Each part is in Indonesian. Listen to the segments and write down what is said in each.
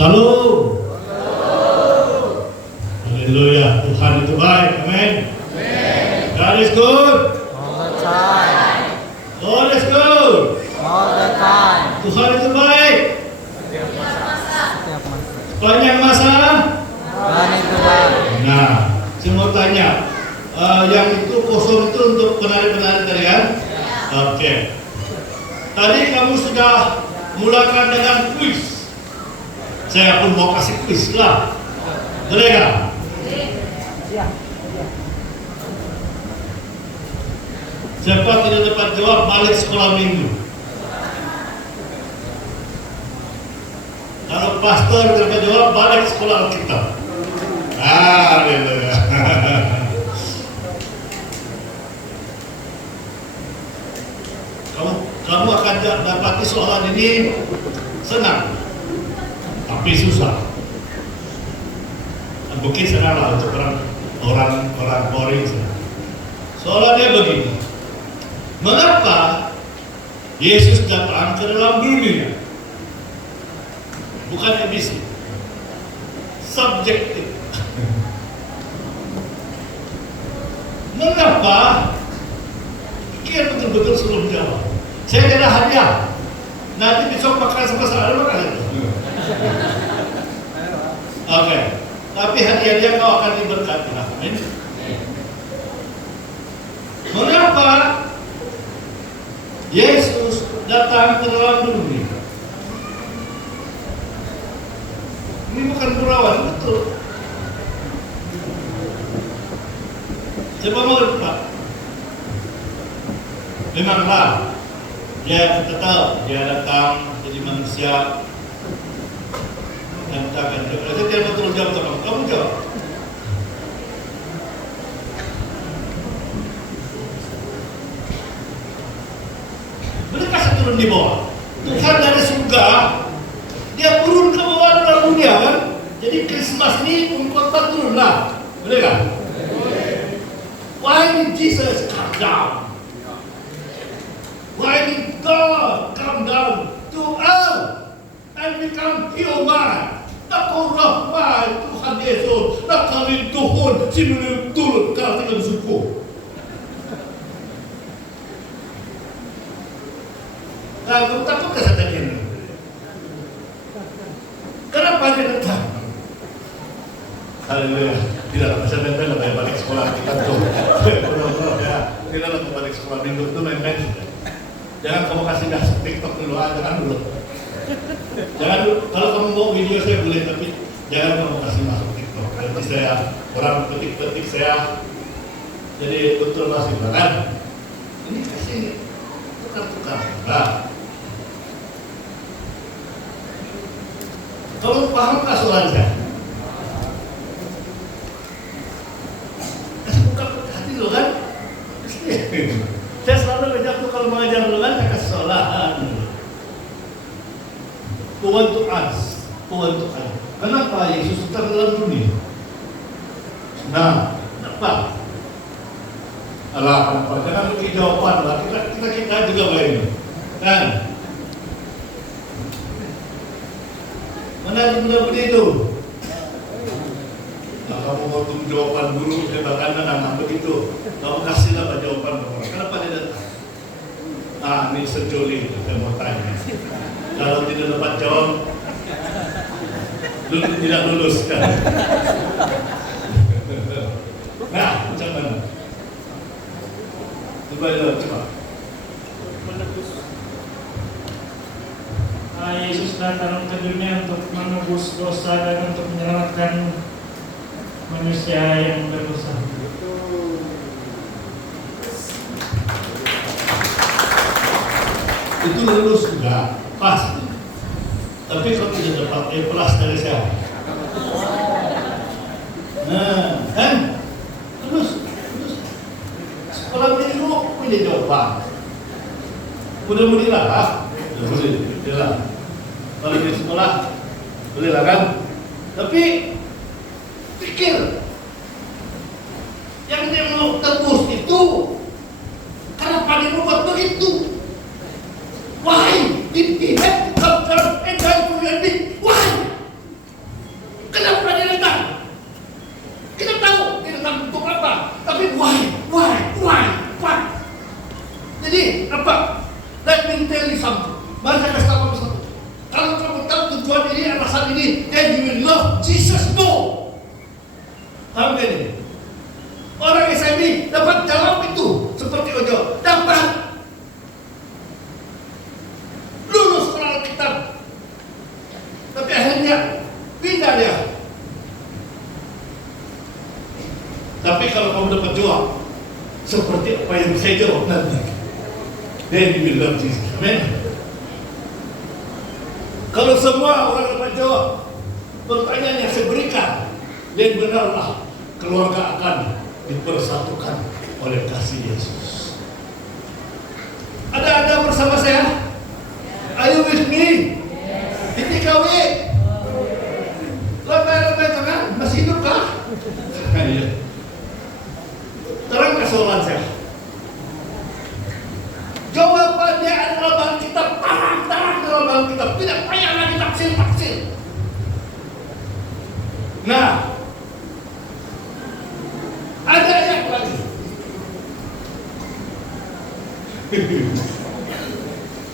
Salam. Haleluya, Tuhan itu baik, amin. God is good. All the time. God is good. All the time. Tuhan itu baik. Setiap masa. Sepanjang masa. Tuhan itu baik. Nah, saya mau tanya, yang itu kosong itu untuk penari-penari tadi kan? Oke. Tadi kamu sudah mulakan dengan kuis. Saya pun mau kasih kuis lah. Boleh nggak? Siapa tidak dapat jawab balik sekolah minggu. Kalau pastor tidak dapat jawab balik sekolah Alkitab. Haleluya. Kamu akan dapati soalan ini senang, tapi susah. Mungkin senang lah untuk orang boring. Soalannya begini, mengapa Yesus datang ke dalam dunia? Bukan ABC, subjektif. Mengapa? Pikir betul-betul sebelum jawab. Saya kira hadiah. Nanti besok makan sama-sama makan itu. Oke. Tapi hadiahnya kau akan diberkati. Amin. Mengapa Yesus datang ke dalam dunia? Ini bukan perawan, betul. Coba mengerti Pak. Memanglah dia kita tahu dia datang jadi manusia dan takkan jawab. Saya tidak betul jawab kamu jawab. Mereka turun di bawah. Tuhan dari surga dia turun ke bawah dalam dunia kan. Jadi Krismas ini pengkhotbah turunlah. Boleh kan? Why did Jesus come down? Why did God come down to earth and become human? Nakurahmah Tuhan Yesus, nakalin Tuhan, sinunod turut ka tinggal suku. Takut ke saja ini. Kenapa dia datang? Haleluya. Tidak bisa main-main lah balik sekolah kita tuh. Ya, tidak lah balik sekolah minggu itu main-main. Jangan kamu kasih gas TikTok dulu, jangan dulu. Jangan dulu. Kalau kamu mau video saya boleh, tapi jangan kamu kasih masuk TikTok. Nanti saya orang petik-petik saya jadi betul masih kan. Ini kasih tukar-tukar. Nah, kamu paham nggak soal saya? Kasih buka hati dulu kan. Saya selalu ngajak tuh kalau mengajar dulu kan saya kasih soalan. Tuhan to us. Kenapa Yesus datang dalam dunia? Nah, kenapa? Alah, kenapa? Jangan beri jawaban lah. Kita juga begini. Kan? Mana benda begitu? Nah, kamu mau tunggu jawaban guru, dia bahkan anak begitu. Kamu kasihlah jawaban orang. Kenapa dia datang? Nah, ini sejoli saya mau tanya. Kalau tidak dapat jawab, tidak lulus kan? Nah, macam mana? Coba. Yesus datang ke dunia untuk menebus dosa dan untuk menyelamatkan manusia yang berdosa. Itu lulus juga, pasti. Tapi kalau tidak dapat A+ dari saya. Nah, kan? Lulus. Sekolah minggu punya jawaban. Mudah-mudahan lah. Boleh lah. Kalau di sekolah boleh lah kan? Tapi pikir yang dia mau tebus itu kenapa dia mau buat begitu? Why did he have to come down and die for your sin? Why? saya jawab nanti. Then you will love Jesus. Amen. Kalau semua orang dapat jawab pertanyaan yang saya berikan, dan benarlah keluarga akan dipersatukan oleh kasih Yesus. Ada Anda bersama saya? Are you with me? Ketika lebay tangan, masih hidup kah? Iya. Terang kesoalan saya. Jawabannya adalah Alkitab, tarang dalam Alkitab, tidak payah lagi tafsir. Nah, ada yang lagi.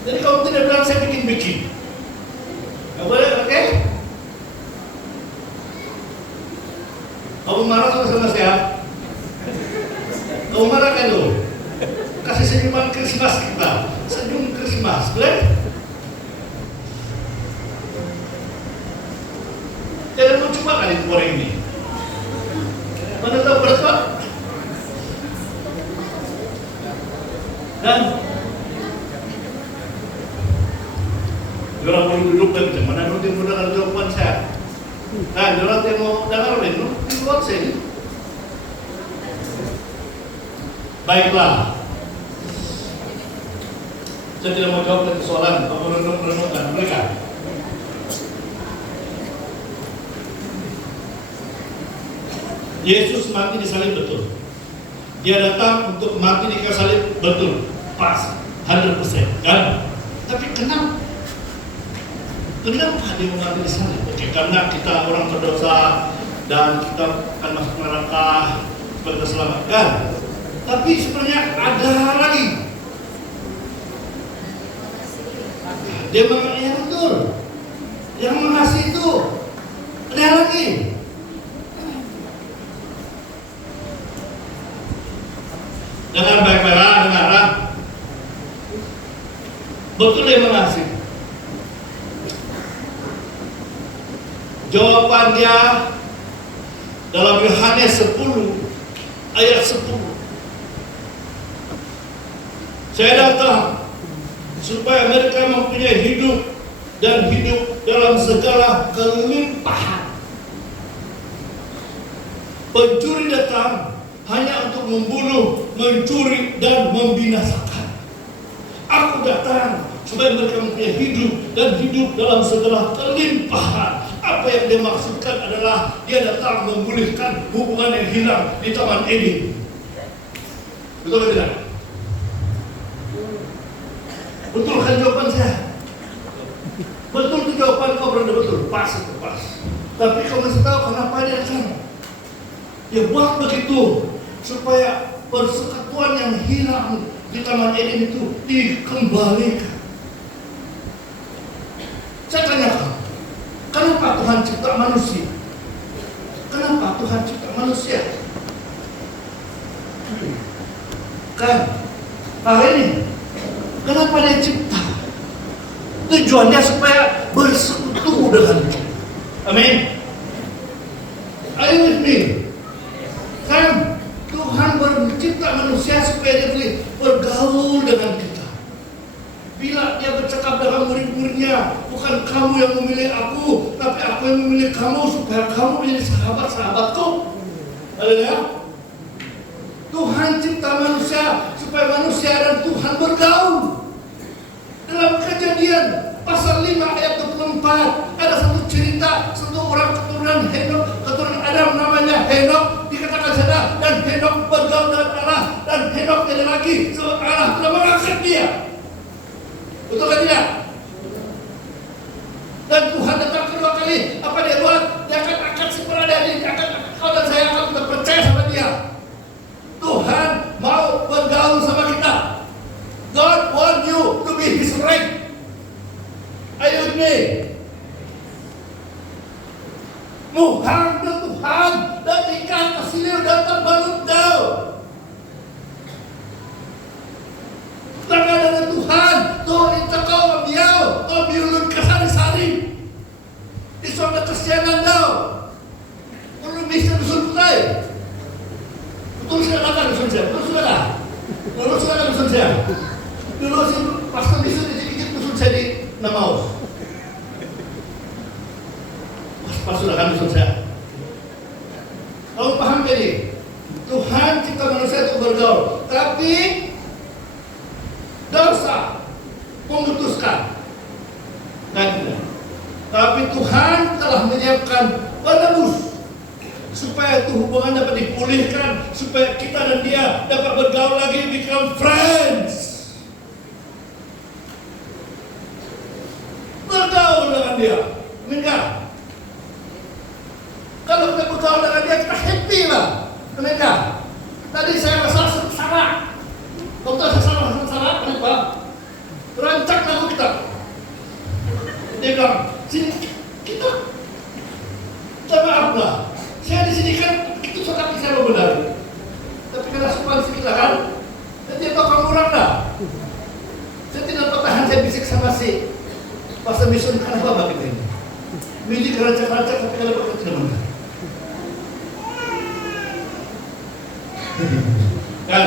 Jadi kalau tidak bilang saya bikin. Nggak boleh, oke? Kamu marah sama saya? Kamu marah kan lo? Kasih senyuman Krismas kita, senyum Krismas, boleh? Jangan mau coba kali goreng ini. Mana tahu berapa? Dan orang mau duduk dan mana nanti mau dengar jawaban saya. Nah, orang yang mau dengar di luar sini. Baiklah. Saya tidak mau jawab persoalan, kamu renung-renungkan mereka. Yesus mati di salib betul. Dia datang untuk mati di kayu salib betul, pas, 100%, kan? Tapi kenapa dia mati di salib? Oke, karena kita orang berdosa dan kita akan masuk neraka supaya terselamatkan. Tapi sebenarnya ada lagi. Dia mengasihi betul. Yang mengasihi itu ada lagi. Dengar baik-baik, dengar. Betul dia mengasihi. Jawaban dia dalam Yohanes 10 ayat 10. Saya datang supaya mereka mempunyai hidup dan hidup dalam segala kelimpahan. Pencuri datang hanya untuk membunuh, mencuri, dan membinasakan. Aku datang supaya mereka mempunyai hidup dan hidup dalam segala kelimpahan. Apa yang dia maksudkan adalah dia datang memulihkan hubungan yang hilang di Taman Eden. Betul atau tidak? Betul kan jawaban saya? Betul itu jawaban kau berada betul, pas itu pas. Tapi kau masih tahu kenapa dia datang? Ya buat begitu supaya persekutuan yang hilang di Taman Eden itu dikembalikan. Saya tanyakan, kenapa Tuhan cipta manusia? Kenapa Tuhan cipta manusia? Kan hari ini kenapa dia cipta? Tujuannya supaya bersekutu dengan kita. Amin. Are you with me? Kan Tuhan mencipta manusia supaya dia boleh bergaul dengan kita. Bila dia bercakap dengan murid-muridnya, bukan kamu yang memilih aku, tapi aku yang memilih kamu supaya kamu menjadi sahabat-sahabatku. Haleluya. Tuhan cipta manusia supaya manusia dan Tuhan bergaul. Dalam Kejadian pasal 5 ayat 24 ada satu cerita, satu orang keturunan Henok, keturunan Adam namanya Henok, dikatakan sana, dan Henok bergaul dengan Allah, dan Henok jadi lagi sebab Allah telah mengangkat dia. Betul kan tidak? Dan Tuhan datang kedua kali, apa dia buat? Dia akan angkat si peradaan ini, kau dan saya akan percaya sama dia. Tuhan mau bergaul sama kita. God want you to be His friend. Are you with me? Muhang na Tuhan dan ikan kasiliw dan terbalut daw. Tangan na Tuhan, doon itakaw ang biyaw, o biulun ka sari-sari. Isang na kasyanan daw. Ulumisa na sulutay. Betul sekali, betul sekali. Betul sekali. silakan dusun saya. Dulu sih pastor dusun dikit-dikit dusun saya di Namaus. Pas silakan dusun saya. Kalau paham jadi, Tuhan cipta manusia untuk bergaul, tapi dosa memutuskan. Tapi Tuhan telah menyiapkan penebus supaya itu hubungan dapat dipulihkan, supaya kita dan dia dapat bergaul lagi, become friends. Bergaul dengan dia, enggak? Kalau kita bergaul dengan dia, kita happy lah, enggak? Tadi saya rasa salah. Waktu saya salah, kenapa? Rancak lagu kita. Dia bilang, sini kita maaf lah. Saya di sini kan itu tapi saya mau benar. Tapi karena supansi kita kan, dan dia tahu kamu orang dah. Saya tidak bertahan, saya bisik sama si pastor Bison, kenapa bagi ini? Milih rancak-rancak tapi kalau kita tidak benar. Kan?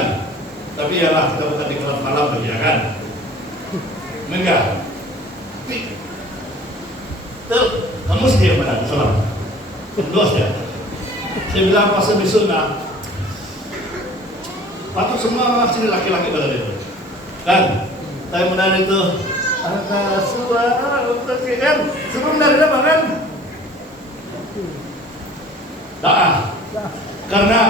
Tapi yalah kita bukan di kelas malam ya kan? Enggak. Kamu sih yang benar, salah. Dos ya. Saya bilang pastor Bison, patut semua sini laki-laki pada itu. Kan? Saya menari itu. Angka suara untuk kan? Sebelum dari apa kan? Dah. Karena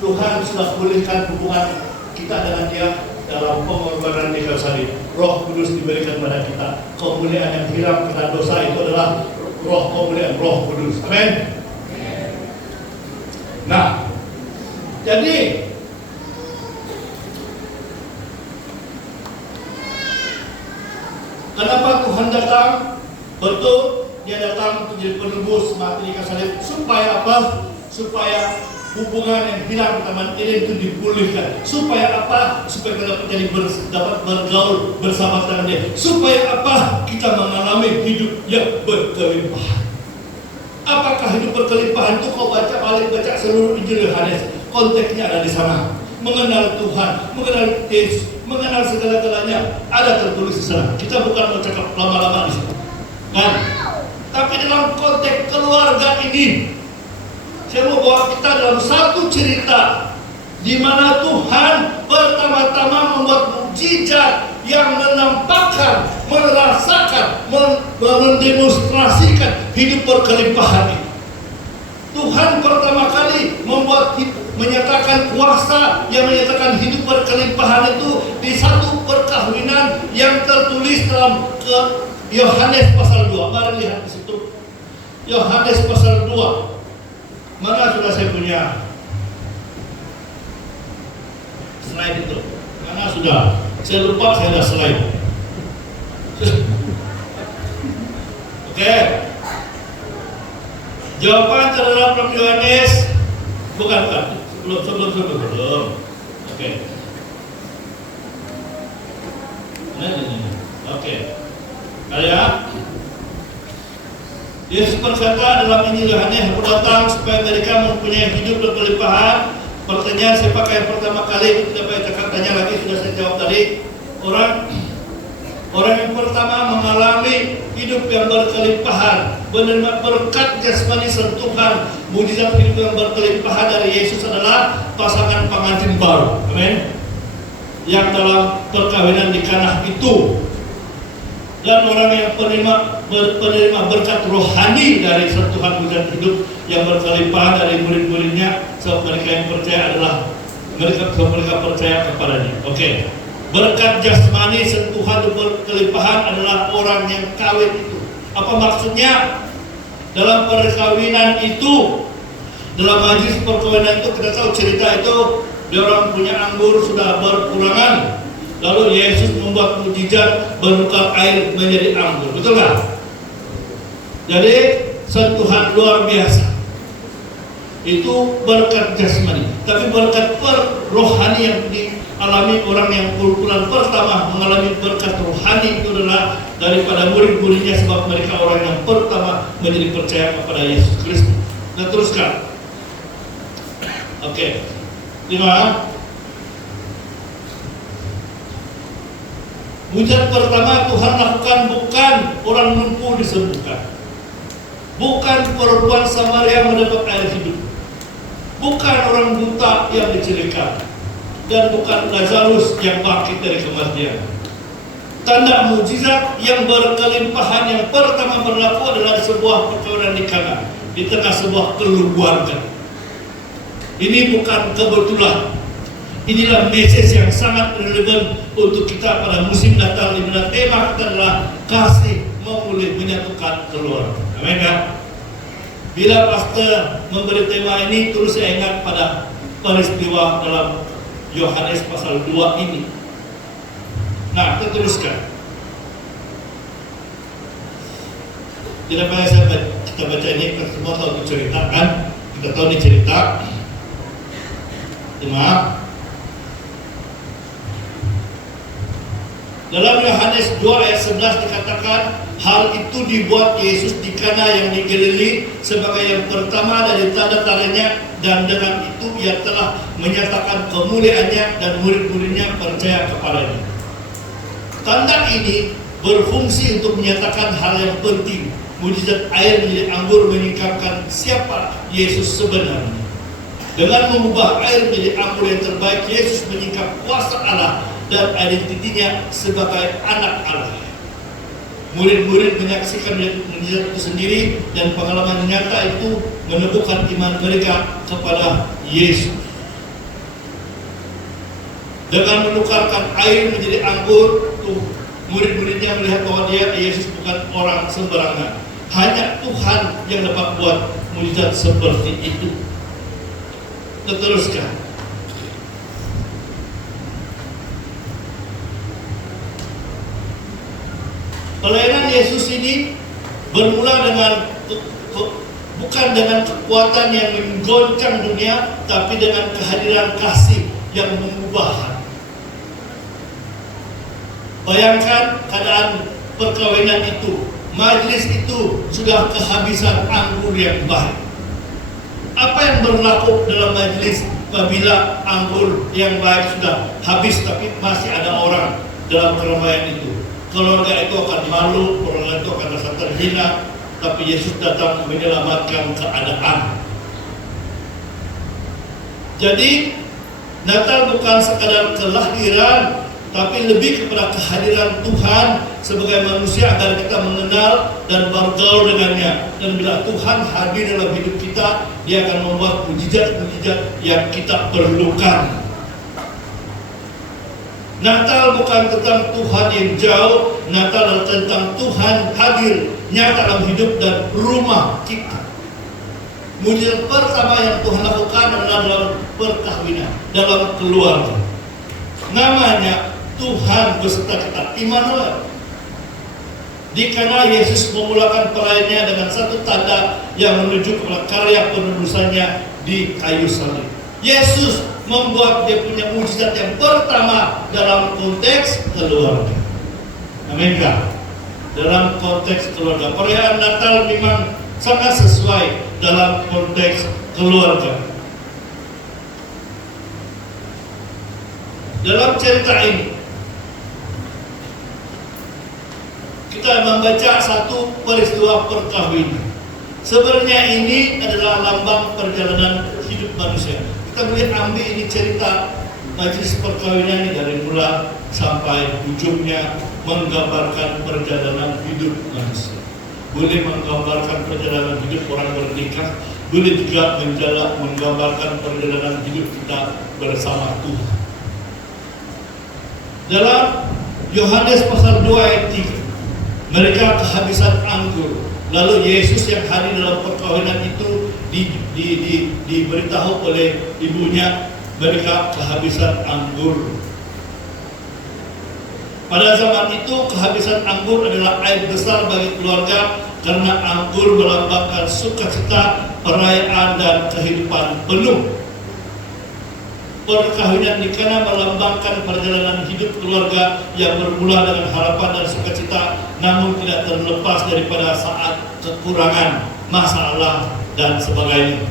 Tuhan sudah pulihkan hubungan kita dengan Dia dalam pengorbanan di kayu salib. Roh Kudus diberikan pada kita. Kemuliaan yang hilang karena dosa itu adalah roh kemuliaan, Roh Kudus. Amin. Nah, jadi kenapa Tuhan datang? Betul, Dia datang untuk jadi penebus mati di kayu salib. Supaya apa? Supaya hubungan yang hilang teman ini itu dipulihkan. Supaya apa? Supaya kita dapat bergaul bersama dengan Dia. Supaya apa? Kita mengalami hidup yang berkelimpahan. Apakah hidup berkelimpahan itu kau baca seluruh Injil Yohanes? Konteksnya ada di sana. Mengenal Tuhan, mengenal Yesus, mengenal segala-galanya ada tertulis di sana. Kita bukan mau cakap lama-lama di situ, kan? Tapi dalam konteks keluarga ini, saya mau bawa kita dalam satu cerita di mana Tuhan pertama-tama membuat mukjizat yang menampakkan, merasakan, mendemonstrasikan hidup berkelimpahan ini. Tuhan pertama kali menyatakan kuasa yang menyatakan hidup berkelimpahan itu di satu perkawinan yang tertulis dalam Yohanes pasal 2. Mari lihat di situ. Yohanes pasal 2. Mana sudah saya punya slide itu? Mana sudah? Saya lupa saya ada slide. Oke. Jawaban terhadap Yohanes bukan. Sebelum. Oke. Oke. Kalian Yesus berkata dalam Injil Yohanes, aku datang supaya mereka mempunyai hidup berkelimpahan. Pertanyaan siapakah yang pertama kali itu tidak payah tanya lagi, sudah saya jawab tadi. Orang yang pertama mengalami hidup yang berkelimpahan, menerima berkat jasmani sentuhan, mujizat hidup yang berkelimpahan dari Yesus adalah pasangan pengantin baru. Amin. Yang dalam perkawinan di Kana itu. Dan orang yang penerima berkat rohani dari sentuhan mujizat hidup yang berkelimpahan dari murid-muridnya, sebab mereka yang percaya adalah mereka percaya kepadanya. Oke. Berkat jasmani sentuhan berkelimpahan adalah orang yang kawin itu. Apa maksudnya? Dalam perkawinan itu, dalam majlis perkawinan itu kita tahu cerita itu, dia orang punya anggur sudah berkurangan. Lalu Yesus membuat mukjizat menukar air menjadi anggur, betul nggak? Jadi sentuhan luar biasa. Itu berkat jasmani, tapi berkat rohani yang dialami orang yang kumpulan pertama mengalami berkat rohani itu adalah daripada murid-muridnya, sebab mereka orang yang pertama menjadi percaya kepada Yesus Kristus. Nah, teruskan. Oke. 5. Mujizat pertama Tuhan lakukan bukan orang lumpuh disembuhkan, bukan perempuan Samaria mendapat air hidup, bukan orang buta yang diceritakan, dan bukan Lazarus yang bangkit dari kematian. Tanda mujizat yang berkelimpahan yang pertama berlaku adalah sebuah perkawinan di Kana di tengah sebuah keluarga. Ini bukan kebetulan. Inilah message yang sangat relevan untuk kita pada musim Natal, di mana tema kita adalah kasih memulih menyatukan keluarga. Amin kan? Bila pastor memberi tema ini, terus saya ingat pada peristiwa dalam Yohanes pasal 2 ini. Nah, kita teruskan. Tidak payah kita baca ini, kita semua tahu diceritakan. Kita tahu dicerita. Maaf. Dalam Yohanes 2 ayat 11 dikatakan, hal itu dibuat Yesus di Kana yang di Galilea sebagai yang pertama dari tanda-tandanya, dan dengan itu ia telah menyatakan kemuliaannya dan murid-muridnya percaya kepadanya. Tanda ini berfungsi untuk menyatakan hal yang penting. Mujizat air menjadi anggur meningkatkan siapa Yesus sebenarnya. Dengan mengubah air menjadi anggur yang terbaik, Yesus menyingkap kuasa Allah dan identitinya sebagai anak Allah. Murid-murid menyaksikan mujizat itu sendiri, dan pengalaman nyata itu menumbuhkan iman mereka kepada Yesus. Dengan menukarkan air menjadi anggur, murid-muridnya melihat bahwa Yesus bukan orang sembarangan. Hanya Tuhan yang dapat buat mujizat seperti itu. Teruskan. Pelayanan Yesus ini bermula dengan bukan dengan kekuatan yang menggoncang dunia, tapi dengan kehadiran kasih yang mengubah. Bayangkan keadaan perkawinan itu, majelis itu sudah kehabisan anggur yang baik. Apa yang berlaku dalam majelis apabila anggur yang baik sudah habis tapi masih ada orang dalam keramaian itu? Keluarga itu akan malu, keluarga itu akan rasa terhina, tapi Yesus datang menyelamatkan keadaan. Jadi Natal bukan sekadar kelahiran, tapi lebih kepada kehadiran Tuhan sebagai manusia agar kita mengenal dan bergaul dengannya. Dan bila Tuhan hadir dalam hidup kita, Dia akan membuat mujizat-mujizat yang kita perlukan. Natal bukan tentang Tuhan yang jauh, Natal adalah tentang Tuhan hadir nyata dalam hidup dan rumah kita. Mujizat pertama yang Tuhan lakukan adalah dalam perkawinan, dalam keluarga. Namanya Tuhan beserta kita, Immanuel. Di Kana Yesus memulakan pelayanannya dengan satu tanda yang menuju kepada karya penebusannya di kayu salib. Yesus membuat dia punya mujizat yang pertama dalam konteks keluarga. Amin kah? Dalam konteks keluarga. Perayaan Natal memang sangat sesuai dalam konteks keluarga. Dalam cerita ini kita membaca satu peristiwa perkawinan. Sebenarnya ini adalah lambang perjalanan hidup manusia. Kita boleh ambil ini cerita majelis perkawinan ini dari mula sampai ujungnya, menggambarkan perjalanan hidup manusia. Boleh menggambarkan perjalanan hidup orang bernikah, boleh juga menggambarkan perjalanan hidup kita bersama Tuhan. Dalam Yohanes pasal 2 ayat 3, mereka kehabisan anggur. Lalu Yesus yang hadir dalam perkawinan itu diberitahu oleh ibunya, mereka kehabisan anggur. Pada zaman itu kehabisan anggur adalah aib besar bagi keluarga, karena anggur melambangkan sukacita, perayaan dan kehidupan penuh. Perkawinan di Kana melambangkan perjalanan hidup keluarga yang bermula dengan harapan dan sukacita, namun tidak terlepas daripada saat kekurangan, masalah dan sebagainya.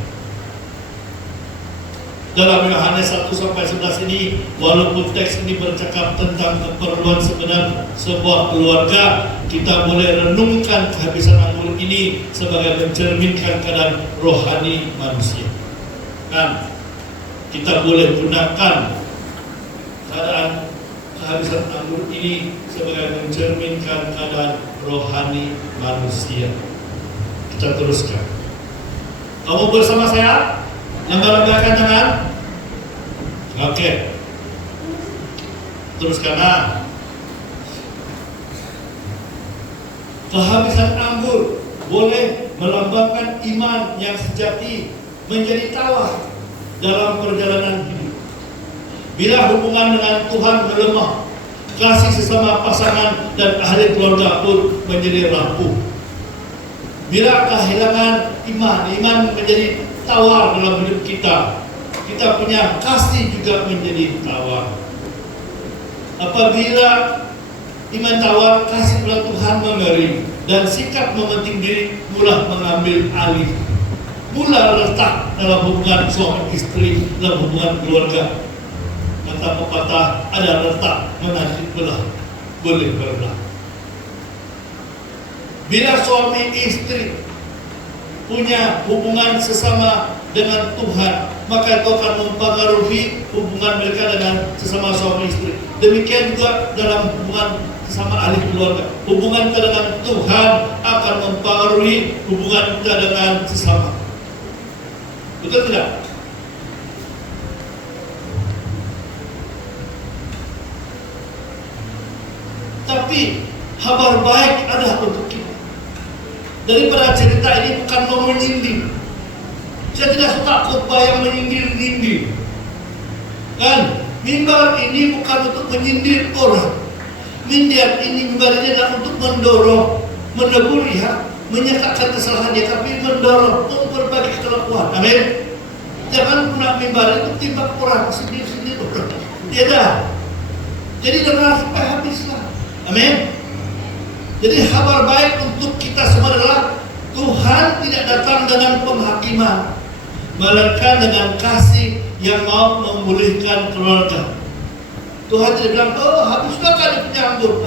Dalam Yohanes 1-11 ini, walaupun teks ini bercakap tentang keperluan sebenar sebuah keluarga, kita boleh renungkan kehabisan anggur ini sebagai mencerminkan keadaan rohani manusia. Dan kita boleh gunakan keadaan kehabisan anggur ini sebagai mencerminkan keadaan rohani manusia. Kita teruskan. Kamu bersama saya? Yang melambaikan tangan? Oke. Teruskan. Kehabisan anggur boleh melambangkan iman yang sejati menjadi tawar dalam perjalanan hidup. Bila hubungan dengan Tuhan melemah, kasih sesama pasangan dan ahli keluarga pun menjadi rapuh. Bila kehilangan iman menjadi tawar dalam hidup kita, kita punya kasih juga menjadi tawar. Apabila iman tawar, kasih kepada Tuhan mengering dan sikap mementing diri mula mengambil alih, mula letak dalam hubungan suami istri, dalam hubungan keluarga. Kata pepatah, ada letak menajik belah, boleh belah. Bila suami istri punya hubungan sesama dengan Tuhan, maka itu akan mempengaruhi hubungan mereka dengan sesama suami istri. Demikian juga dalam hubungan sesama ahli keluarga. Hubungan kita dengan Tuhan akan mempengaruhi hubungan kita dengan sesama. Betul tidak? Tapi kabar baik ada untuk kita. Daripada cerita ini bukan mau menyindir. Saya tidak suka khotbah yang menyindir-nyindir. Kan? Mimbar ini bukan untuk menyindir orang. Mimbar ini adalah untuk mendorong, menegur dia, menyatakan kesalahan dia, tapi mendorong untuk berbagi kelakuan. Amin. Jangan pernah mimbar itu timbang orang sendiri-sendiri orang. Tidak. Jadi dengar sampai habislah. Amin. Jadi kabar baik untuk kita semua adalah Tuhan tidak datang dengan penghakiman, melainkan dengan kasih yang mau memulihkan keluarga. Tuhan tidak bilang, oh habislah kali punya anggur.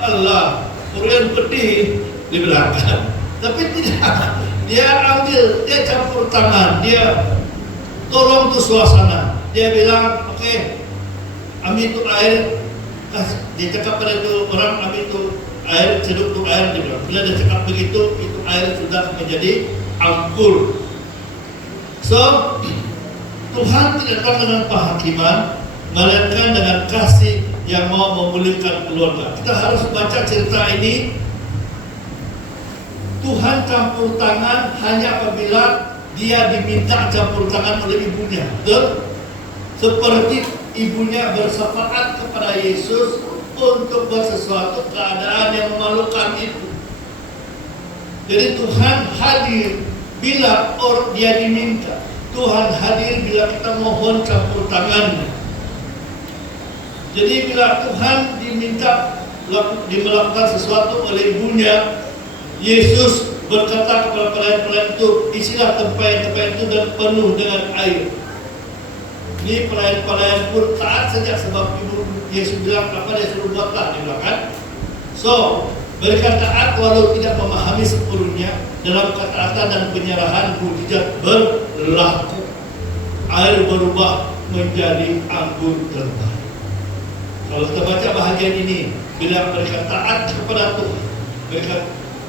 Allah, orang pedih dibilangkan. Tapi tidak, dia ambil, dia campur tangan, dia tolong tuh suasana. Dia bilang, oke, ambil itu air. Dia cakap pada itu orang, ambil itu air, ceduk itu air, dia bilang. Bila dia cakap begitu, itu air sudah menjadi anggur. So, Tuhan tidak datang dengan penghakiman, melainkan dengan kasih yang mau memulihkan keluarga. Kita harus baca cerita ini. Tuhan campur tangan hanya apabila dia diminta campur tangan oleh ibunya. Betul? Seperti ibunya bersepakat kepada Yesus untuk bersesuatu keadaan yang memalukan itu. Jadi Tuhan hadir bila dia diminta. Tuhan hadir bila kita mohon campur tangannya. Jadi bila Tuhan diminta melakukan sesuatu oleh ibunya, Yesus berkata kepada pelayan-pelayan itu, isilah tempat-tempat itu dan penuh dengan air. Ini pelayan-pelayan pun taat saja sebab ibu Yesus bilang apa dia suruh buatlah, dia bilang kan. So, mereka taat walau tidak memahami sepenuhnya. Dalam ketaatan dan penyerahan mukjizat berlaku. Air berubah menjadi anggur terbaik. Kalau kita baca bahagian ini, bila mereka taat kepada Tuhan, mereka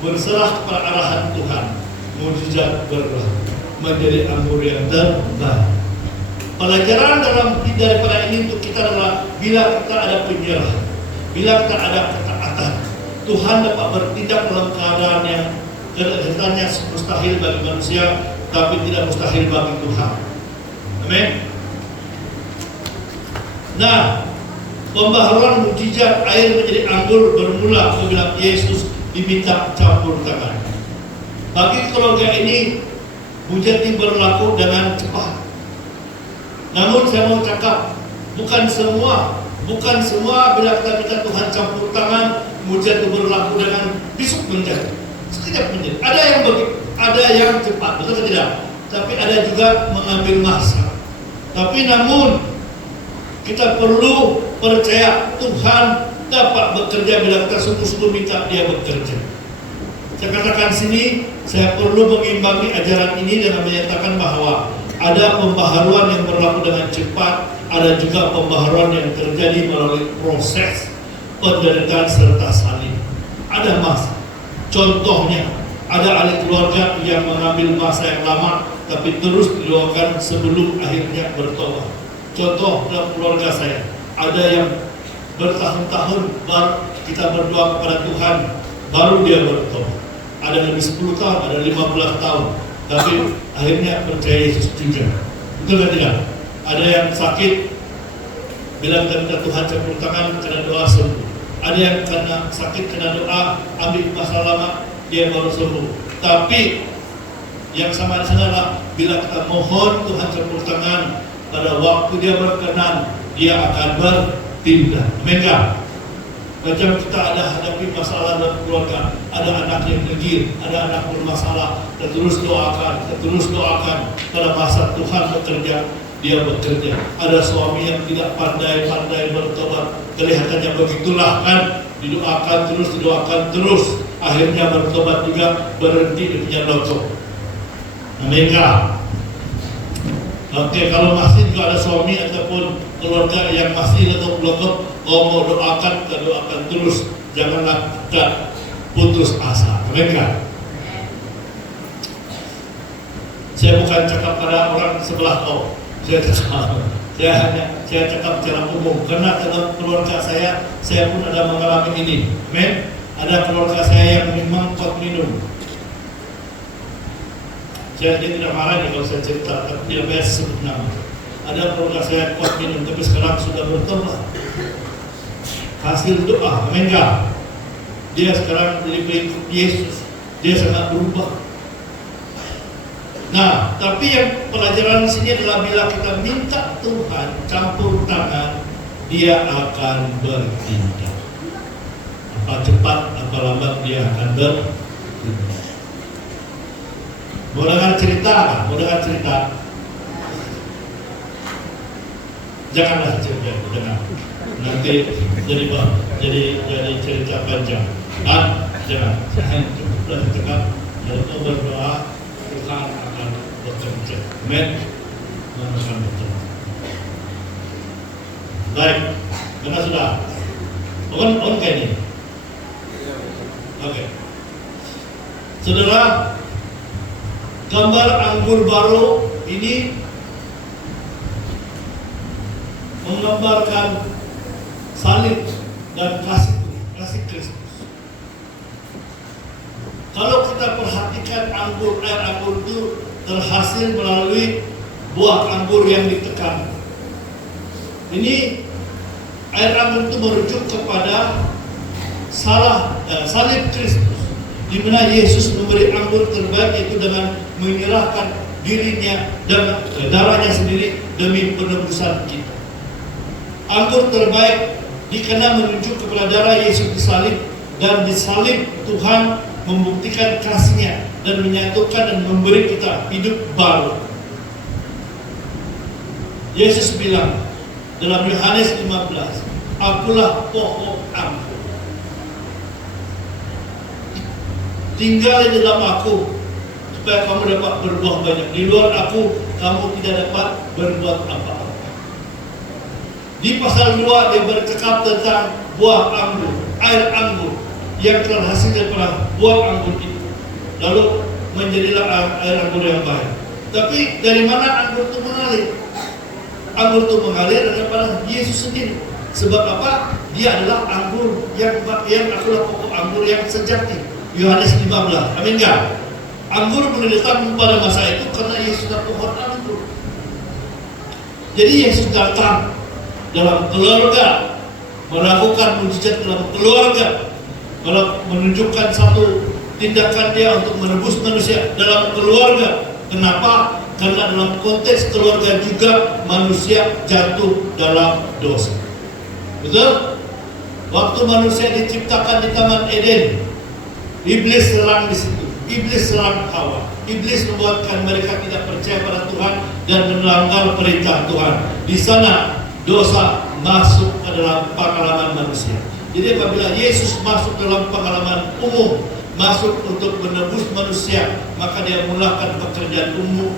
berserah kepada arahan Tuhan, mukjizat berlaku menjadi anggur yang terbaik. Pelajaran daripada ini untuk kita adalah bila kita ada penyerahan, bila kita ada ketaatan, Tuhan dapat bertindak dalam keadaan yang kelihatannya mustahil bagi manusia, tapi tidak mustahil bagi Tuhan. Amin. Nah, pembaharuan mukjizat air menjadi anggur bermula apabila Yesus diminta campur tangan. Bagi keluarga ini, mukjizat ini berlaku dengan cepat. Namun saya mau cakap, bukan semua bila kita minta Tuhan campur tangan, mukjizat itu berlaku dengan besok menjadi, sekejap menjadi. Ada yang begitu, ada yang cepat, betul atau tidak? Tapi ada juga mengambil masa. Tapi namun kita perlu percaya Tuhan dapat bekerja bila kita sungguh-sungguh minta Dia bekerja. Saya katakan sini, saya perlu mengimbangi ajaran ini dengan menyatakan bahwa ada pembaharuan yang berlaku dengan cepat, ada juga pembaharuan yang terjadi melalui proses penderitaan serta salib. Ada masa. Contohnya, ada ahli keluarga yang mengambil masa yang lama tapi terus didoakan sebelum akhirnya bertobat. Contoh dalam keluarga saya, ada yang bertahun-tahun baru kita berdoa kepada Tuhan, baru dia bertobat. Ada lebih 10 tahun, ada 15 tahun, tapi akhirnya percaya Yesus juga. Betul kan tidak? Ada yang sakit, bila kita minta Tuhan campur tangan, kena doa sembuh. Ada yang kena sakit, kena doa, ambil masa lama, dia baru sembuh. Tapi yang sama di sana adalah bila kita mohon Tuhan campur tangan, pada waktu Dia berkenan, Dia akan bertindak. Amin. Macam kita ada hadapi masalah dalam keluarga, ada anak yang degil, ada anak bermasalah, kita terus doakan. Pada masa Tuhan bekerja, Dia bekerja. Ada suami yang tidak pandai bertobat, kelihatannya begitulah kan, didoakan terus, akhirnya bertobat juga, berhenti di penyandang. Amin. Oke, kalau masih juga ada suami ataupun keluarga yang masih letup-letup, mau doakan, kita doakan terus, janganlah kita putus asa. Amin. Saya bukan cakap pada orang sebelah kau, saya cakap secara umum, karena dalam keluarga saya pun ada mengalami ini. Amin. Ada keluarga saya yang memang kuat minum. Dia tidak marah nih kalau saya cerita, tapi dia biasa sebut nama. Ada keluarga saya kuat minum, tapi sekarang sudah bertobat. Hasil doa, amin. Dia sekarang jadi pengikut Yesus. Dia sangat berubah. Nah, tapi yang pelajaran di sini adalah bila kita minta Tuhan campur tangan, Dia akan bertindak. Apa cepat, apa lambat Dia akan bertindak. Mau dengar cerita? Janganlah cerita, dengar. Nanti jadi cerita panjang. Jangan cakap. Lalu berdoa, Tuhan akan bekerja. Amin. Tuhan akan bekerja. Baik, benar sudah. On kayak ini. Oke. Saudara, gambar anggur baru ini menggambarkan salib dan kasih Kristus. Kalau kita perhatikan air anggur itu terhasil melalui buah anggur yang ditekan. Ini air anggur itu merujuk kepada salib Kristus, di mana Yesus memberi anggur terbaik, yaitu dengan menyerahkan dirinya dan darahnya sendiri demi penebusan kita. Anggur terbaik dikenal menunjuk kepada darah Yesus disalib, dan disalib Tuhan membuktikan kasih-Nya dan menyatukan dan memberi kita hidup baru. Yesus bilang dalam Yohanes 15, "Akulah pohon anggur. Tinggal di dalam aku supaya kamu dapat berbuah banyak. Di luar aku kamu tidak dapat berbuat apa-apa." Di pasal 2 dia bercakap tentang buah anggur, air anggur yang terhasil daripada buah anggur itu, lalu menjadilah air anggur yang baik. Tapi dari mana anggur itu mengalir? Anggur itu mengalir daripada Yesus sendiri. Sebab apa? Dia adalah anggur yang akulah pokok anggur yang sejati. Yohanes 15, amin enggak? Anggur mendidikan pada masa itu karena Yesus adalah pohon anggur. Jadi Yesus datang dalam keluarga, melakukan mujizat dalam keluarga, menunjukkan satu tindakan Dia untuk menebus manusia dalam keluarga. Kenapa? Karena dalam konteks keluarga juga manusia jatuh dalam dosa. Betul? Waktu manusia diciptakan di Taman Eden, Iblis serang di situ. Iblis serang Hawa. Iblis membuatkan mereka tidak percaya pada Tuhan dan melanggar perintah Tuhan. Di sana dosa masuk ke dalam pengalaman manusia. Jadi apabila Yesus masuk dalam pengalaman umum, masuk untuk menebus manusia, maka dia mulakan pekerjaan umum,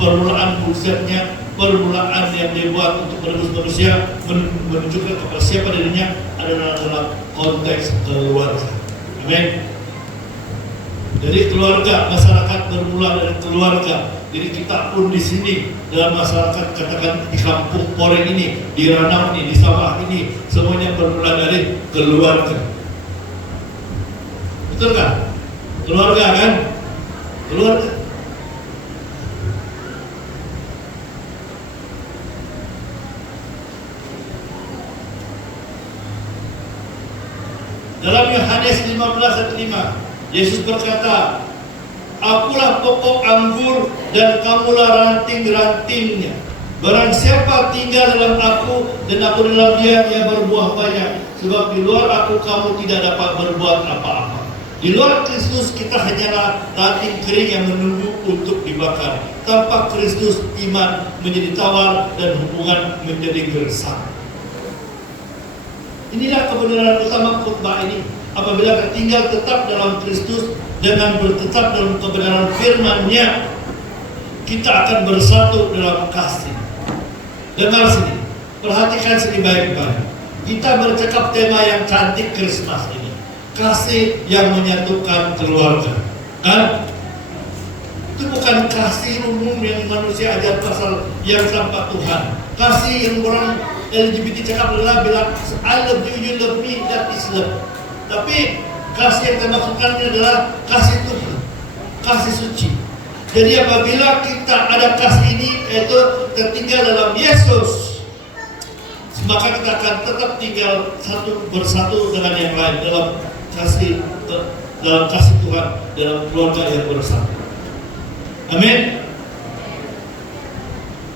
permulaan mujizatnya, permulaan yang dia buat untuk menebus manusia, menunjukkan kepada siapa dirinya adalah dalam konteks keluarga. Amin. Jadi keluarga, masyarakat bermula dari keluarga. Jadi kita pun di sini dalam masyarakat, katakan di kampung Poreng ini, di Ranau ini, di Sawah ini, semuanya bermula dari keluarga. Betul kan? Keluarga kan? Keluarga. Dalam Yohanes 15 ayat 5, Yesus berkata, "Akulah pokok anggur dan kamulah ranting-rantingnya. Barang siapa tinggal dalam aku dan aku dalam dia, ia berbuah banyak. Sebab di luar aku kamu tidak dapat berbuat apa-apa." Di luar Kristus kita hanyalah ranting kering yang menunggu untuk dibakar. Tanpa Kristus iman menjadi tawar dan hubungan menjadi gersang. Inilah kebenaran utama khotbah ini. Apabila kita tinggal tetap dalam Kristus dengan bertetap dalam kebenaran firman-Nya, kita akan bersatu dalam kasih. Dengar sini, perhatikan sini baik-baik. Kita bercakap tema yang cantik Christmas ini, kasih yang menyatukan keluarga. Kan? Itu bukan kasih umum yang manusia ajar pasal yang tanpa Tuhan. Kasih yang orang LGBT cakap adalah bilang, I love you, you love me, that is love. Tapi kasih yang termaksudkan ini adalah kasih Tuhan, kasih suci. Jadi apabila kita ada kasih ini, yaitu tertinggal dalam Yesus, maka kita akan tetap tinggal bersatu dengan yang lain dalam kasih Tuhan, dalam keluarga yang bersatu. Amin.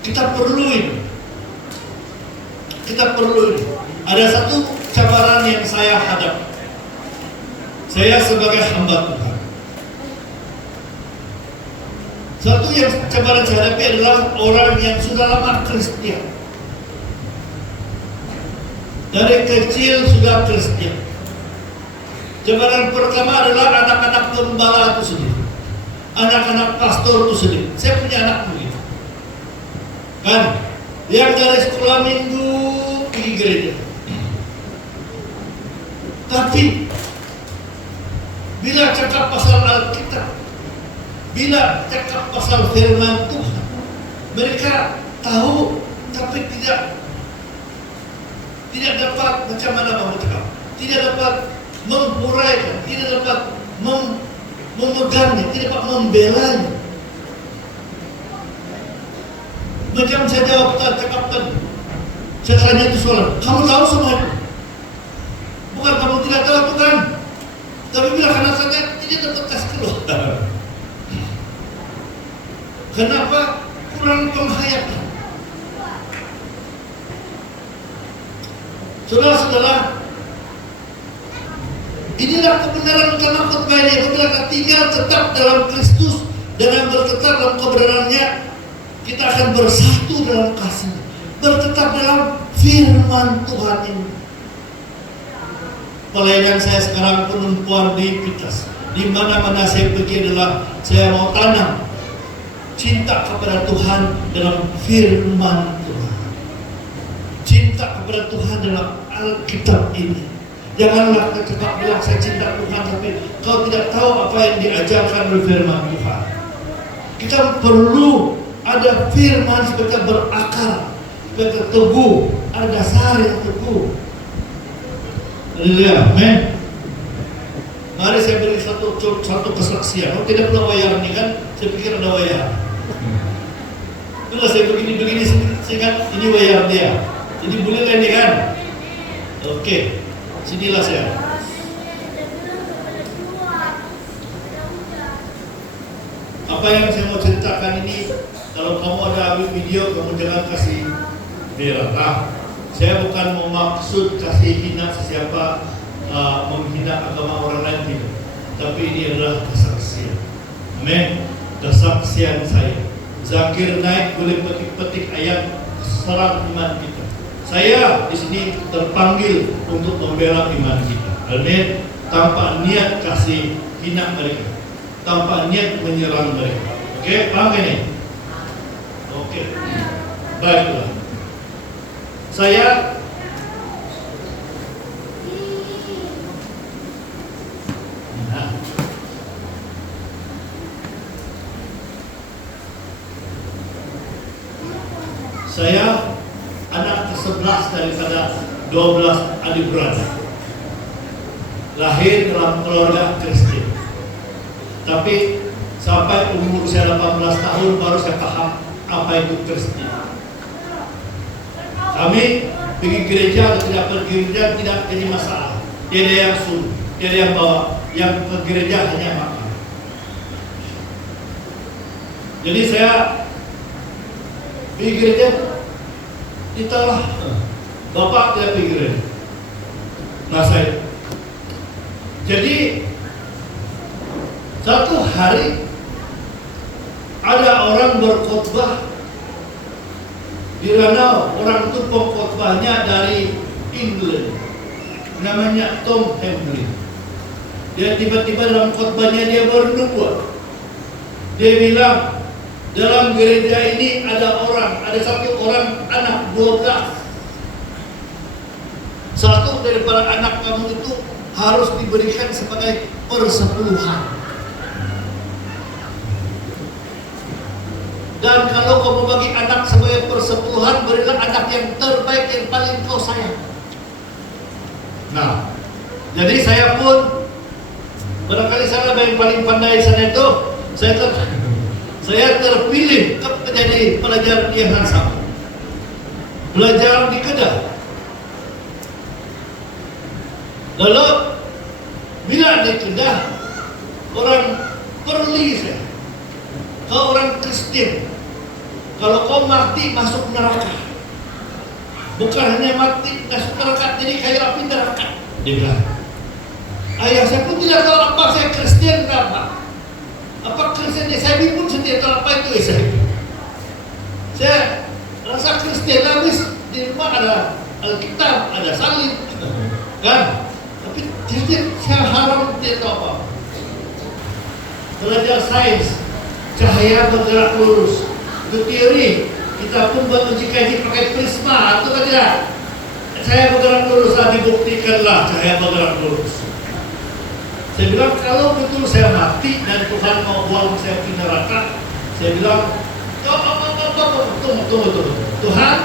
Kita perlu ini. Ada satu cabaran yang saya hadapi. Saya sebagai hamba Tuhan. Satu yang cabaran saya hadapi adalah orang yang sudah lama Kristen. Dari kecil sudah Kristen. Cabaran pertama adalah anak-anak gembala itu sendiri, anak-anak pastor itu sendiri. Saya punya anak begitu, kan? Yang dari sekolah minggu pergi gereja. Tapi bila cakap pasal Alkitab, bila cakap pasal firman Tuhan, mereka tahu tapi tidak dapat macam mana mau bercakap, tidak dapat menguraikan, tidak dapat memegangnya, tidak dapat membelanya. Macam saya jawab cakap tadi, saya tanya itu soalan, kamu tahu semua itu? Bukan kamu tidak tahu, bukan. Tapi bila karena saja tidak dapat kasih keluar. Kenapa? Kurang penghayatan. Saudara-saudara, inilah kebenaran utama khotbah ini. Apabila kita tinggal tetap dalam Kristus dan bertetap dalam kebenarannya, kita akan bersatu dalam kasih, bertetap dalam firman Tuhan ini. Pelayanan saya sekarang penumpuan di Pitas. Di mana-mana saya pergi adalah saya mau tanam cinta kepada Tuhan dalam firman Tuhan. Cinta kepada Tuhan dalam Alkitab ini. Janganlah kita cepat bilang saya cinta Tuhan, tapi kau tidak tahu apa yang diajarkan oleh firman Tuhan. Kita perlu ada firman supaya berakar, supaya teguh, ada dasar yang teguh. Haleluya, amin. Mari saya beri satu kesaksian. Kalau tidak pernah wayar ini kan, saya pikir ada wayar. Bila saya begini saya ingat ini wayar dia. Jadi boleh lah ini kan. Oke, sinilah saya. Apa yang saya mau ceritakan ini, kalau kamu ada ambil video, kamu jangan kasih viral. Nah, saya bukan mau maksud kasih hina sesiapa, menghina agama orang lain tidak. Tapi ini adalah kesaksian. Amin. Kesaksian saya. Zakir naik boleh petik-petik ayat serang iman kita. Saya di sini terpanggil untuk membela iman kita. Amin. Tanpa niat kasih hina mereka, tanpa niat menyerang mereka. Oke, paham ini? Oke. Baiklah. Saya anak ke-11 daripada 12 adik beradik. Lahir dalam keluarga Kristen. Tapi sampai umur saya 18 tahun baru saya paham apa itu Kristen. Kami pergi gereja atau tidak pergi gereja tidak jadi masalah. Tiada yang suruh, tiada yang bawa. Yang ke gereja hanya makan. Jadi saya pergi gereja, itulah Bapak tidak pergi gereja. Nah saya. Jadi satu hari ada orang berkhotbah di Ranau. Orang itu pengkhotbahnya dari England, namanya Tom Hamlin. Dia tiba-tiba dalam khotbahnya dia bernubuat. Dia bilang, dalam gereja ini ada satu orang anak 12. Satu daripada anak kamu itu harus diberikan sebagai persepuluhan. Dan kalau kamu bagi anak sebagai persepuluhan, berilah anak yang terbaik yang paling kau sayang. Nah, jadi saya pun barangkali saya yang paling pandai sana itu, saya terpilih menjadi pelajar di Hansam. Belajar di Kedah. Lalu bila di Kedah orang perli saya, kau orang Kristen, kalau kau mati masuk neraka, bukan hanya mati masuk neraka, jadi kayak api neraka. Dia bilang, ayah saya pun tidak tahu apa saya Kristen apa Kristen. Saya pun sendiri tahu apa itu saya. Saya rasa Kristen habis di rumah ada Alkitab, ada salib, kan? Tapi saya harap tidak tahu apa. Belajar sains, cahaya bergerak lurus. Itu teori. Kita pun buat uji kaji pakai prisma, atau tidak? Saya bergerak lurus, dibuktikanlah cahaya bergerak lurus. Saya bilang kalau betul saya mati dan Tuhan mau buang saya ke neraka, saya bilang, tunggu. Tuhan,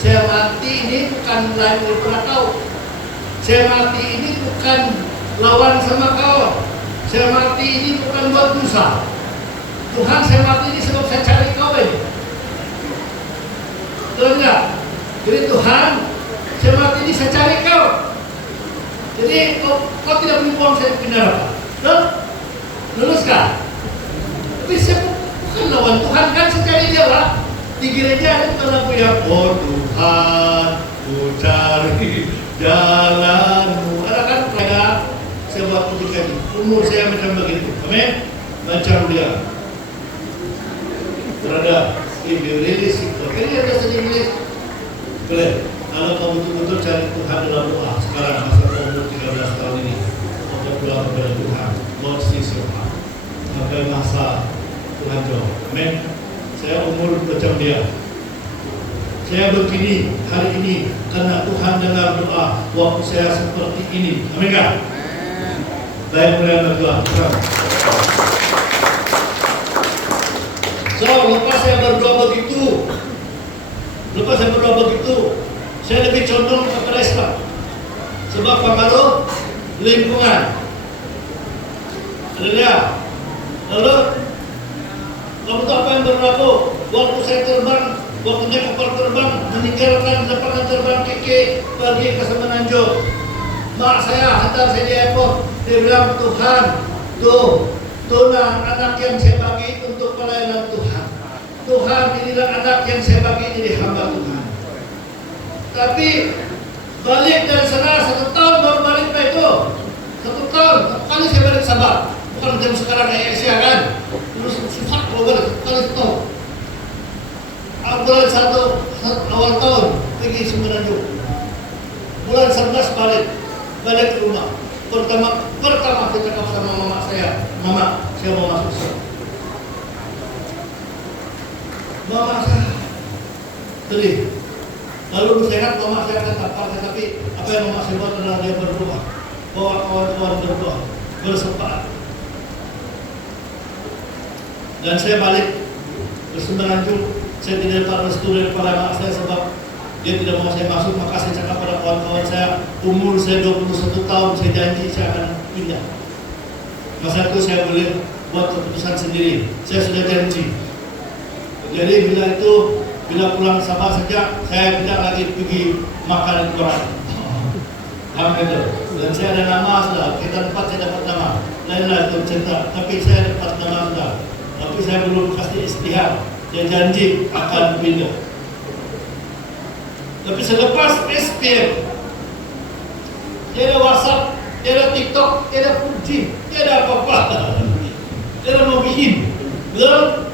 saya mati ini bukan lain daripada kau. Saya mati ini bukan lawan sama kau. Saya mati ini bukan buat dosa. Tuhan, saya mati ini sebab saya cari kau ini. Betul enggak? Jadi Tuhan, saya mati ini saya cari kau. Jadi kau tidak boleh buang saya ke neraka. Luluskan? Tapi saya bukan lawan Tuhan, kan saya cari dia lah. Di gereja ada lagu yang, oh Tuhan, ku cari jalanmu. Ada kan pada saya buat ketika ini. Umur saya macam begitu. Amin? Macam dia. Berada if you really seek God. Ini ada sedikit Inggris. Boleh. Kalau kamu betul-betul cari Tuhan dalam doa sekarang masa umur 13 tahun ini, kau berdoa kepada Tuhan. Lord sees your heart. Sampai masa Tuhan jawab. Amin. Saya umur macam dia. Saya begini hari ini karena Tuhan dengar doa waktu saya seperti ini. Amin kan? Baik, mulai berdoa. So, lepas saya berdoa begitu, saya lebih condong kepada Islam. Sebab pengaruh lingkungan. Ada. Lalu, kamu tahu apa yang berlaku? Waktu saya terbang, waktunya kapal terbang, meninggalkan lapangan terbang KK pergi ke Semenanjung. Mak saya hantar saya di airport. Dia bilang, Tuhan, tuh anak yang saya bagi untuk pelayanan Tuhan. Tuhan, inilah anak yang saya bagi jadi hamba Tuhan. Tapi balik dari sana 1 tahun baru balik Pak itu. 1 tahun, 1 kali saya balik Sabah. Bukan jam sekarang kayak Asia kan. Terus susah kalau balik, kali itu. bulan 1 awal tahun pergi Semenanjung. Bulan 11 balik ke rumah. Pertama saya cakap sama mama saya, mama saya mau masuk Islam. Mama saya sedih. Lalu bersehat mama saya kata tapi apa yang mama saya buat adalah dia berdoa, bawa kawan-kawan berdoa, bersepakat. Dan saya balik ke Semenanjung. Saya tidak dapat restu daripada anak saya sebab dia tidak mau saya masuk. Maka saya cakap pada kawan-kawan saya, umur saya 21 tahun, saya janji saya akan pindah. Masa itu saya boleh buat keputusan sendiri. Saya sudah janji. Jadi bila pulang Sabah saja, saya tidak lagi pergi makan di koran. Alhamdulillah. Dan saya ada nama sudah. Kita 4 saya dapat nama. Lainlah itu cerita. Tapi saya dapat nama sudah. Tapi saya belum kasih istihad. Dia janji akan pindah. Tapi selepas SPM, tiada WhatsApp, tiada TikTok, tiada Puji, tiada apa-apa. Tiada mau bikin. Betul?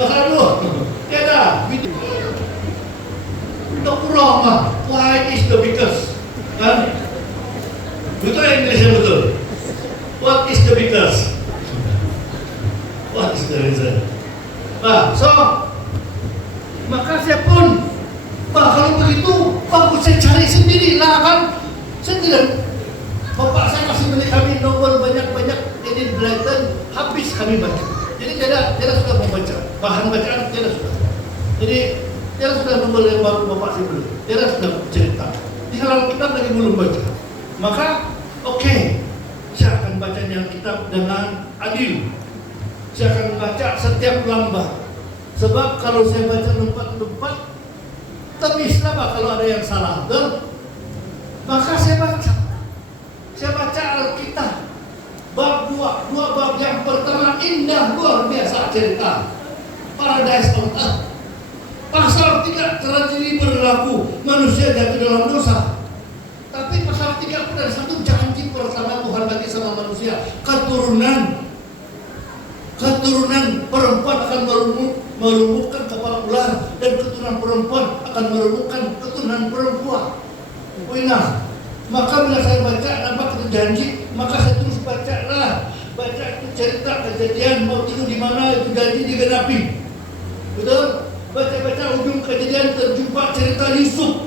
Masa dulu, tiada. Tak kurang mah. Why is the biggest? Kan? Betul Inggrisnya betul. What is the biggest? What is the reason? Maka saya pun, kalau begitu, bagus saya cari sendiri lah kan. Saya tidak, bapak saya kasih beli kami novel banyak-banyak, jadi Brighton habis kami baca. Jadi tidak sudah membaca, bahan bacaan tidak sudah. Jadi tidak sudah novel yang baru bapak saya beli, tidak sudah cerita. Di halaman kitab lagi belum baca. Maka, oke, saya akan baca yang kitab dengan adil. Saya akan baca setiap lembar. Sebab kalau saya baca lompat-lompat, temislah kalau ada yang salah. Maka saya baca. Saya baca Alkitab. Bab 2 bab yang pertama indah luar biasa cerita. Paradise on earth. Pasal 3 cara diri berlaku manusia jatuh dalam dosa. Tapi pasal 3 pun ada satu janji pertama Tuhan bagi sama manusia, keturunan perempuan akan merumbuhkan kepala ular dan keturunan perempuan akan merumbuhkan keturunan perempuan. Ingat, maka bila saya baca nampak itu janji, maka saya terus baca itu cerita kejadian mau tidur di mana itu janji digenapi. Betul? Baca ujung kejadian terjumpa cerita Yusuf.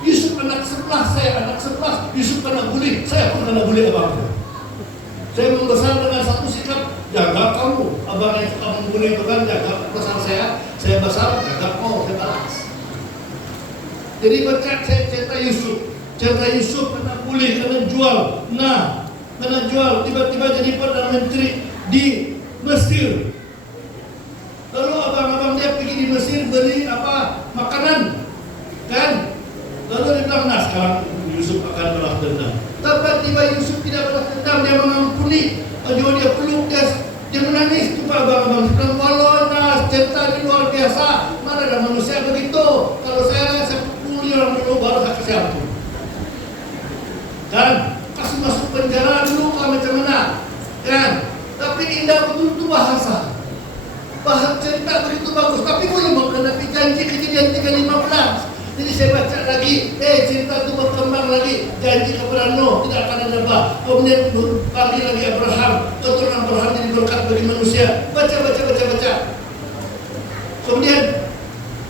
Yusuf anak sebelah, saya anak sebelah. Yusuf kena bully, saya pun kena bully abangku. Saya membesar dengan satu sikap, jaga kamu. Abang yang suka membuli itu kan jaga besar saya besar, jaga kau, saya balas. Jadi baca saya cerita Yusuf kena bully, kena jual. Kena jual, tiba-tiba jadi Perdana Menteri di Mesir. Lalu abang-abang dia pergi di Mesir beli makanan, kan? Lalu dia bilang, sekarang Yusuf akan balas dendam. Tiba-tiba Yusuf tidak balas dendam, dia mengampuni. Dia peluk, dia menangis. Itu abang-abang dia bilang, walau cerita ini luar biasa. Mana ada manusia begitu? Kalau saya pukuli orang dulu baru saya kasih ampun. Kan? Kasih masuk penjara dulu kalau macam mana? Kan? Tapi indah betul itu bahasa. Bahasa cerita begitu bagus, tapi belum mengenai janji kejadian 3:15. Jadi saya baca lagi, cerita itu berkembang lagi. Janji kepada Nuh tidak akan ada bah. Kemudian panggil lagi Abraham, keturunan Abraham jadi berkat bagi manusia. Baca. Kemudian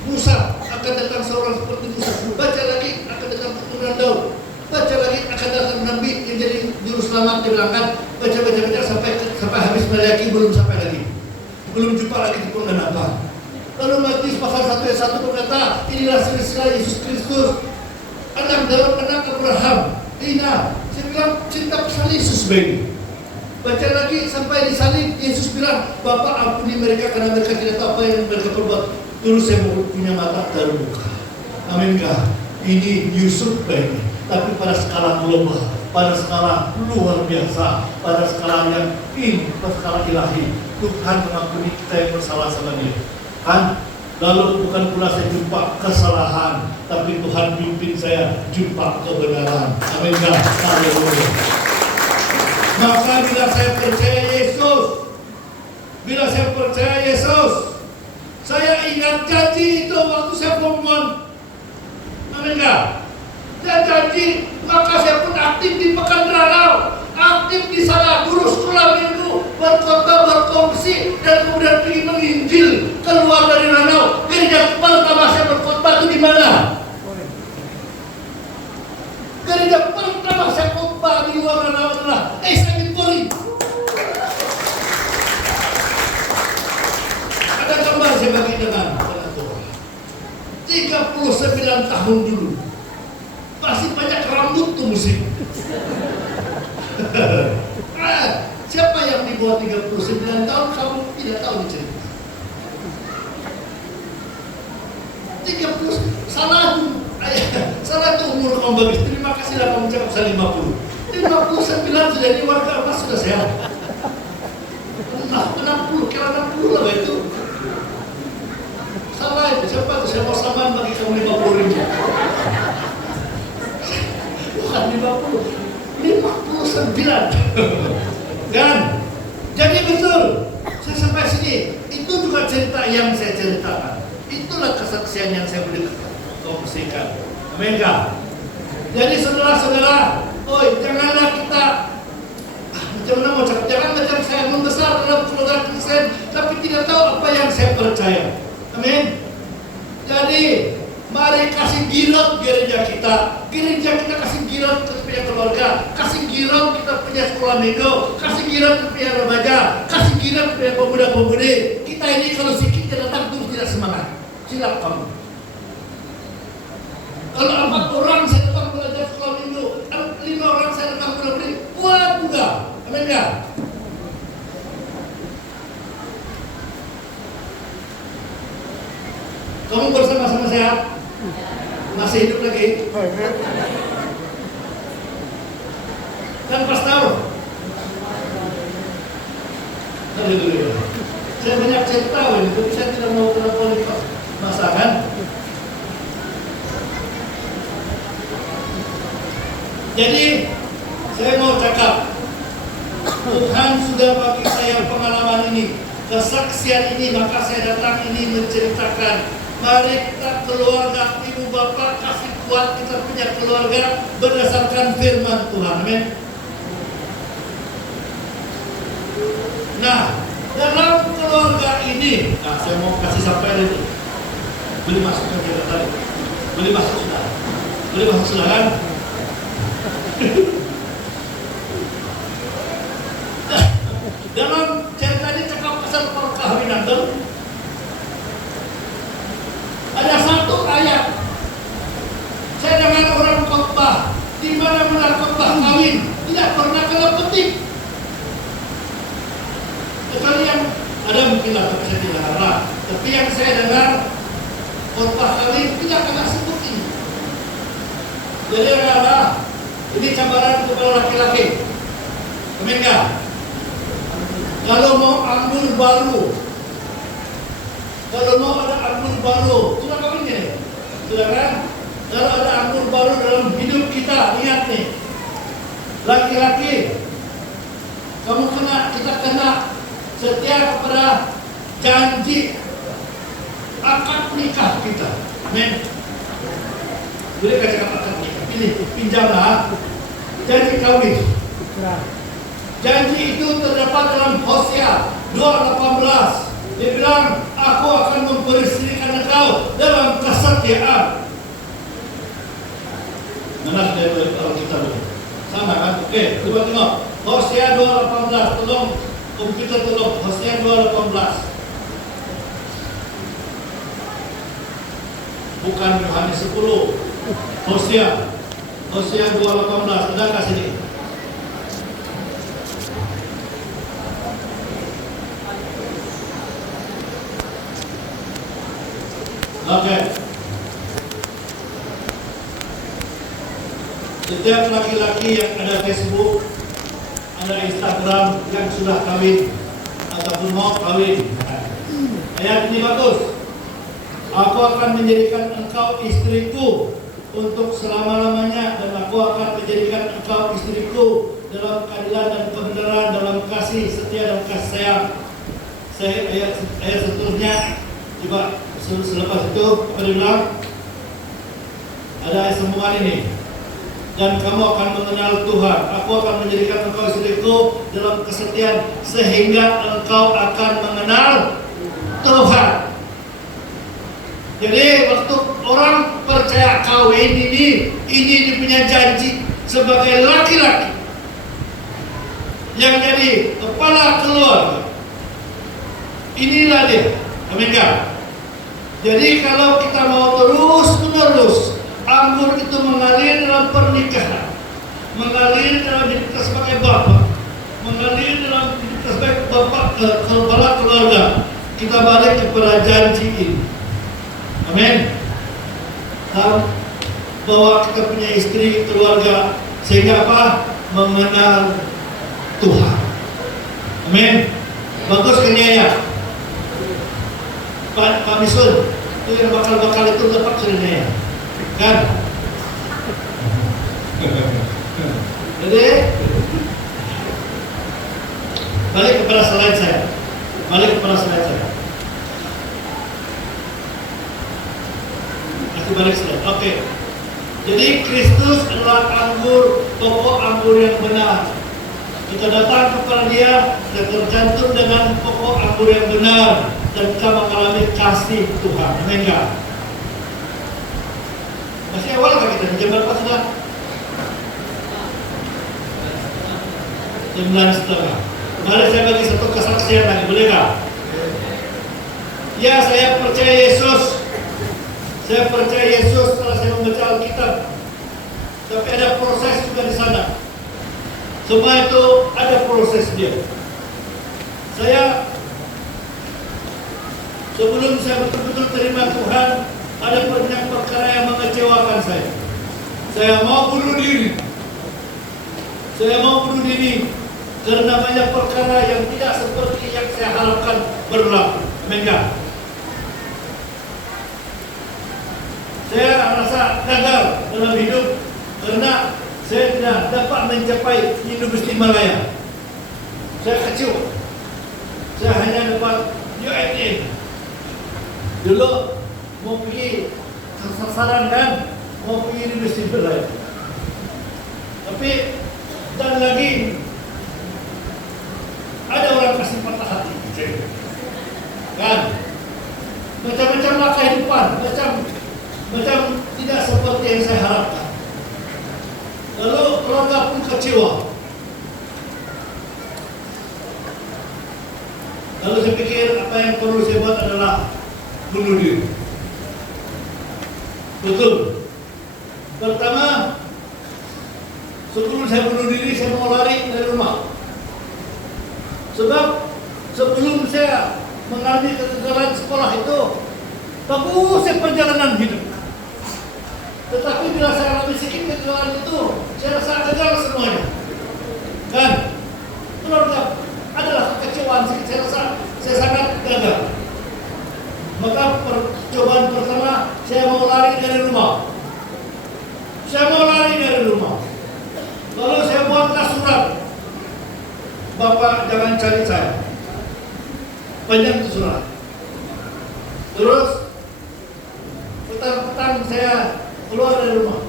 Musa akan datang seorang seperti Musa. Baca lagi akan datang keturunan Daud. Baca lagi akan datang Nabi yang jadi juru selamat di belakang. Baca sampai habis Maliaki belum sampai lagi. Belum jumpa lagi di penggenapan. Lalu Matius pasal 1 ayat 1 berkata, inilah silsilah Yesus Kristus, anak Daud, anak Abraham. Saya bilang cinta pasal Yesus baik. Baca lagi sampai di salib, Yesus bilang, Bapa ampuni mereka karena mereka tidak tahu apa yang mereka perbuat. Terus saya punya mata terbuka. Aminkah? Ini Yusuf baik. Tapi pada skala global, pada skala luar biasa, pada skala yang pada skala ilahi. Tuhan mengampuni kita yang bersalah sama dia. Kan? Lalu bukan pula saya jumpa kesalahan, tapi Tuhan pimpin saya jumpa kebenaran. Amin. Haleluya. Maka bila saya percaya Yesus, Saya ingat janji itu waktu saya form 1. Amin enggak? Dan janji, maka saya pun aktif di Pekanbaru, aktif di sana, guru sekolah minggu, berkhotbah, berkongsi, dan kemudian pergi menginjil keluar dari Ranau. Gereja pertama saya berkhotbah itu di mana? Gereja pertama saya khotbah di luar Ranau adalah Sanggit Puri. Ada gambar saya bagi dengan Tuhan. 39 tahun dulu. Masih banyak rambut tuh musik. Siapa yang di bawah 39 tahun kamu tidak tahu nih cerita. 30 salah tuh umur kamu bagus. Terima kasih lah kamu cakap saya 50. 59 sudah di warga emas sudah sehat. 60 kira 60 lah itu. Salah itu siapa tuh saya mau samaan bagi kamu 50 ribu. Bukan 59. Kan? Jadi betul. Saya sampai sini. Itu juga cerita yang saya ceritakan. Itulah kesaksian yang saya boleh kongsikan. Amin kah? Jadi saudara-saudara, janganlah kita jangan mau cakap, jangan macam saya membesar dalam keluarga Kristen, tapi tidak tahu apa yang saya percaya. Amin. Jadi mari kasih girot gereja kita kasih girot kita punya keluarga, kasih girot kita punya sekolah minggu, kasih girot kita punya remaja, kasih girot punya pemuda-pemudi. Kita ini kalau sikit datang terus tidak semangat. Silap kamu. Kalau 4 orang saya datang belajar sekolah minggu, 5 orang saya datang pemuda-pemudi, buat juga. Amin enggak? Kamu bersama-sama sehat? Masih hidup lagi? Dan pastor? Haleluya. Saya banyak cerita ini, tapi saya tidak mau telepon masa kan? Jadi saya mau cakap, Tuhan sudah bagi saya pengalaman ini, kesaksian ini, maka saya datang ini menceritakan. Mari kita keluarga, ibu bapak kasih kuat kita punya keluarga berdasarkan firman Tuhan. Amin. Nah, dalam keluarga ini, saya mau kasih sampai itu. Boleh masuk ke kita tadi. Boleh masuk sudah. Boleh masuk sudah kan? Dalam cerita ini cakap pasal perkawinan tuh. Ada satu ayat. Saya dengar orang khotbah di mana-mana khotbah kawin tidak pernah kena petik. Kecuali yang ada mungkin lah, tapi saya tidak harap. Tapi yang saya dengar khotbah kawin tidak kena sebut ini. Jadi adalah ini cabaran kepada laki-laki. Amin enggak? Kalau mau anggur baru, kalau mau ada anggur baru, sudah kawin ini, sudah kan? Kalau ada anggur baru dalam hidup kita, lihat nih, laki-laki, kita kena setia kepada janji akad nikah kita. Amin. Boleh katakan akad nikah, pinjamlah janji kawin. Janji itu terdapat dalam Hosea 2:18. Dia bilang, aku akan memperisterikan engkau dalam kesetiaan. Mana dia kalau kita sama kan? Oke, coba tengok Hosea 2:18. Tolong komputer tolong Hosea 2:18. Bukan Yohanes 10. Hosea 2:18. Ada kasih ini. Oke. Setiap laki-laki yang ada Facebook, ada Instagram yang sudah kawin ataupun mau kawin, ayat ini bagus. Aku akan menjadikan engkau istriku untuk selama-lamanya, dan aku akan menjadikan engkau istriku dalam keadilan dan kebenaran, dalam kasih setia dan kasih sayang. Ayat seterusnya, Coba selepas itu apa dia bilang? Ada ayat sambungan ini. Dan kamu akan mengenal Tuhan. Aku akan menjadikan engkau istriku dalam kesetiaan sehingga engkau akan mengenal Tuhan. Jadi waktu orang percaya kawin ini dia punya janji sebagai laki-laki yang jadi kepala keluarga. Inilah dia. Amin kan? Jadi kalau kita mau terus-menerus anggur itu mengalir dalam pernikahan, mengalir dalam hidup kita sebagai bapak, mengalir dalam hidup kita sebagai bapak kepala keluarga, kita balik kepada janji ini. Amin. Bahwa kita punya istri, keluarga, sehingga apa? Mengenal Tuhan. Amin. Bagus kan ya? Pak Misun, itu yang bakal itu dapat ya. Kan? Jadi balik kepada slide saya. Balik slide. Oke. Jadi Kristus adalah pokok anggur yang benar. Kita datang kepada Dia dan tergantung dengan pokok anggur yang benar dan kita mengalami kasih Tuhan. Amin kan? Masih awal kan kita? Jam berapa sudah? Jam 9:30. Mari saya bagi satu kesaksian lagi, boleh tak? Ya, saya percaya Yesus. Saya percaya Yesus setelah saya membaca Alkitab. Tapi ada proses juga di sana. Semua itu ada proses dia. Sebelum saya betul-betul terima Tuhan, ada banyak perkara yang mengecewakan saya. Saya mau bunuh diri karena banyak perkara yang tidak seperti yang saya harapkan berlaku. Amin kan? Saya rasa gagal dalam hidup karena saya tidak dapat mencapai Universiti Malaya. Saya kecewa. Saya hanya dapat UNN. Dulu mau pergi sasaran kan, mau pergi Universiti Malaya. Tapi dan lagi ada orang kasih patah hati, kan? Macam-macam lah kehidupan, macam tidak seperti yang saya harapkan. Lalu keluarga pun kecewa. Lalu saya pikir apa yang perlu saya buat adalah bunuh diri. Betul. Pertama, sebelum saya bunuh diri, saya mau lari dari rumah. Sebab sebelum saya mengalami kegagalan sekolah itu, bagus saya perjalanan hidup. Tetapi bila saya alami sedikit kegagalan itu, saya rasa gagal semuanya. Kan? Keluarga adalah kekecewaan. Saya rasa saya sangat gagal. Maka percobaan pertama, saya mau lari dari rumah. Lalu saya buatlah surat. Bapak jangan cari saya. Panjang itu surat. Terus petang-petang saya keluar dari rumah.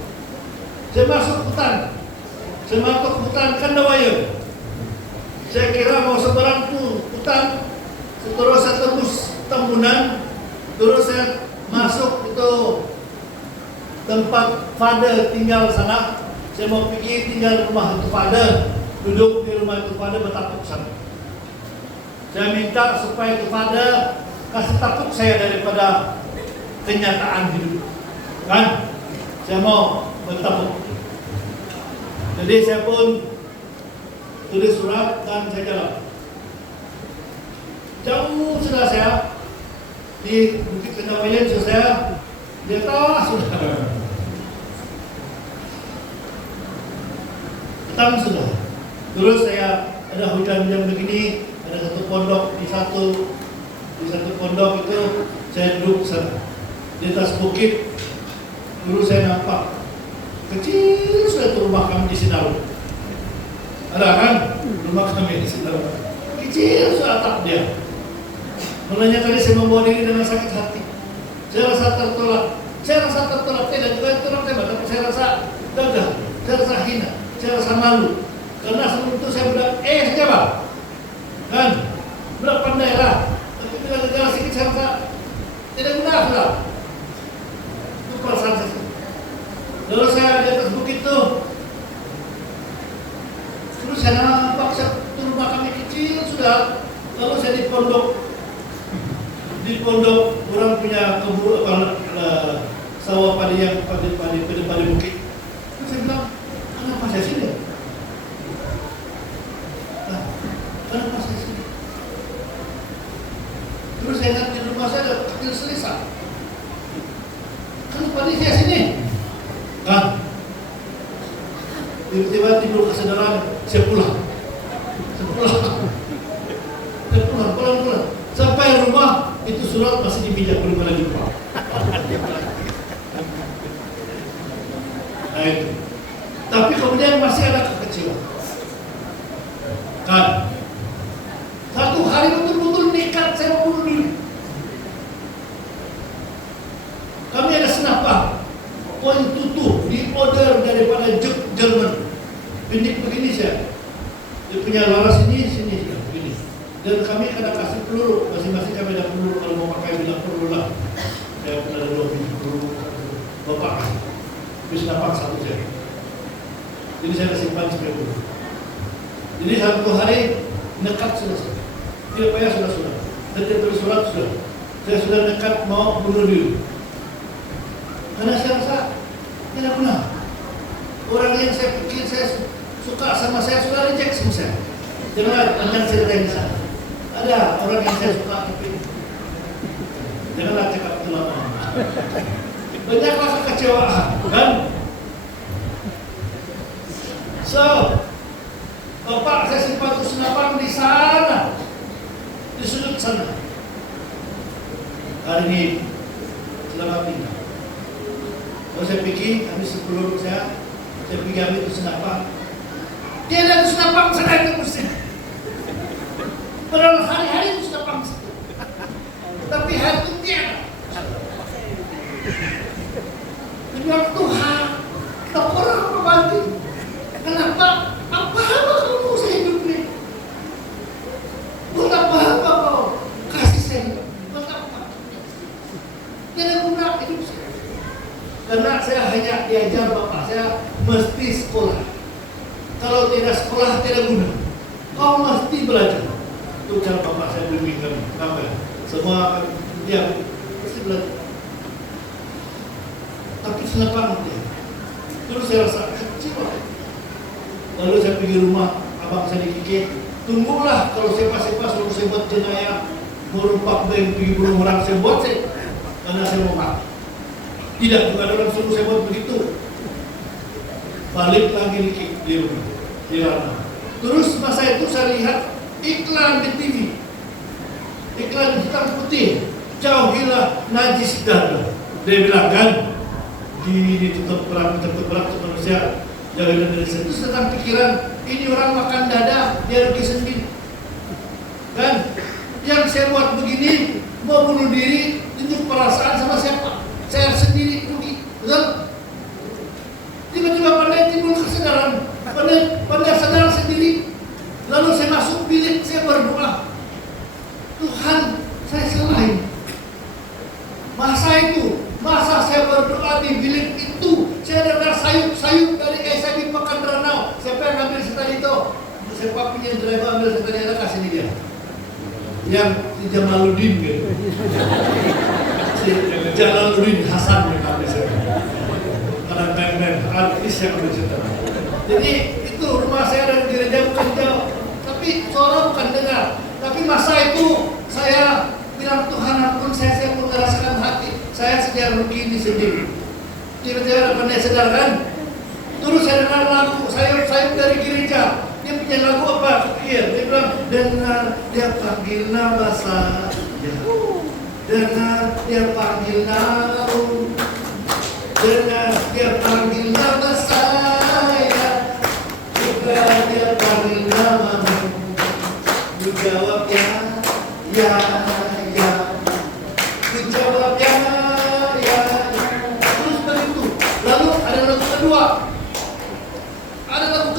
Saya masuk hutan kan Dawaya. Saya kira mau seberang tuh hutan. Terus saya tembus Tambunan. Terus saya masuk itu tempat Father tinggal sana. Saya mau pergi tinggal di rumah itu Father. Duduk di rumah itu Father bertakuk sana. Saya minta supaya itu Father kasih takut saya daripada kenyataan hidup. Kan? Saya mau bertakut. Jadi saya pun tulis surat dan saya jalan. Jauh sudah saya di Bukit Kendawaian sudah saya di atas sudah. Petang sudah. Terus saya ada hujan-hujan begini, ada satu pondok di satu pondok itu saya duduk sana di atas bukit. Dulu saya nampak kecil sudah rumah kami di Sinau. Ada kan rumah kami di Sinau. Kecil sudah atap dia. Mulanya tadi saya membawa diri dengan sakit hati. Saya rasa tertolak. Tidak juga tertolak tembak, tapi saya rasa gagal. Saya rasa hina. Saya rasa malu. Karena sebelum itu saya bilang, saja Pak. Kan? Bilang pandai lah. Tapi bila gagal sedikit saya rasa tidak guna sudah. Itu perasaan saya. Lalu saya di atas bukit itu. Terus saya nampak satu rumah kami kecil sudah. Lalu saya di pondok orang punya sawah padi yang padi bukit. Terus saya bilang, kenapa saya sini? Kenapa saya sini? Terus saya ingat di rumah saya ada kecil selesa. Kenapa saya sini? Kan? Tiba-tiba timbul kesadaran, saya pulang. Pulang. Sampai rumah, itu surat masih dipijak belum lagi Pak. Nah itu. Tapi kemudian masih ada kekecewaan. Kan? Satu hari betul-betul nekat saya mau bunuh diri. Kami ada senapang. Poin tutup di order daripada Jerman. Pindik begini saya. Dia punya laras sini. Begini. Dan kami kadang kasih peluru. Masing-masing kami ada peluru. Kalau mau pakai bilang peluru lah. Saya pernah ada 2 peluru. Bapak kasih. Terus senapang satu saya. Jadi saya kasih simpan spray peluru. Jadi satu hari nekat sudah. Tidak payah sudah. Dan dia tulis surat sudah. Saya sudah nekat mau bunuh diri. Karena saya rasa tidak benar. Orang yang saya pikir saya suka sama saya sudah reject sama saya. Janganlah tentang cerita yang sana. Ada orang yang saya suka tapi janganlah cakap terlalu. Banyaklah kekecewaan, kan? So, Bapak saya simpan tuh senapang di sana, di sudut sana. Hari ini selamat tinggal. Kalau saya pikir, habis sebelum saya pikir ambil itu senapang. Dia ada senapang sana itu mesti. Padahal hari-hari itu senapang situ. Tapi hari itu tiada. Bilang Tuhan, tak orang membantu. Kenapa? Apa-apa kamu saya hidup ini? Buat apa-apa kau kasih saya hidup? Buat apa? Tidak guna hidup saya. Karena saya hanya diajar Bapak, saya mesti sekolah. Kalau tidak sekolah, tidak guna. Kau mesti belajar. Itu cara Bapak saya bimbingkan. Semua dia mesti belajar. Tapi senapang dia. Terus saya rasa kecewa. Lalu saya pergi rumah abang saya di Kiki. Tunggulah kalau sepa-sepa suruh saya buat jenayah. Merumpak dan pergi bunuh orang saya buat saya. Karena saya mau mati. Tidak, juga ada orang suruh saya buat begitu. Balik lagi di rumah, di ranah. Terus masa itu saya lihat iklan di TV. Iklan hitam putih. Jauhilah najis dada. Dia bilang kan, ditutup berat manusia. Jangan dari situ tentang pikiran ini orang makan dada dia rugi sendiri. Kan? Yang saya buat begini mau bunuh diri tunjuk perasaan sama siapa? Saya sendiri rugi, betul? Tiba-tiba pandai timbul kesadaran, pandai sadar sendiri. Lalu saya masuk bilik, saya berdoa. Tuhan, saya salah ini. Masa saya berdoa di bilik itu, saya dengar sayup-sayup dari SIB Pekan Ranau. Siapa yang ambil setan itu? Siapa punya driver ambil setan itu kasih ini dia. Yang si Jamaluddin gitu. Jalaluddin Hasan yang ambil setan. Karena band artis yang ambil setan. Jadi itu rumah saya dari gereja bukan jauh, tapi suara bukan dengar. Tapi masa itu saya bilang Tuhan ampun saya merasakan hati. Saya sedia rugi ini sendiri. Tiba-tiba pandai sadar kan? Terus saya dengar lagu sayup-sayup dari gereja. Dia punya lagu apa? Iya, dia bilang dengar dia panggil nama saya. Dengar dia panggil nama. Dengar dia panggil nama saya. Juga dia panggil namamu. Ku jawab ya.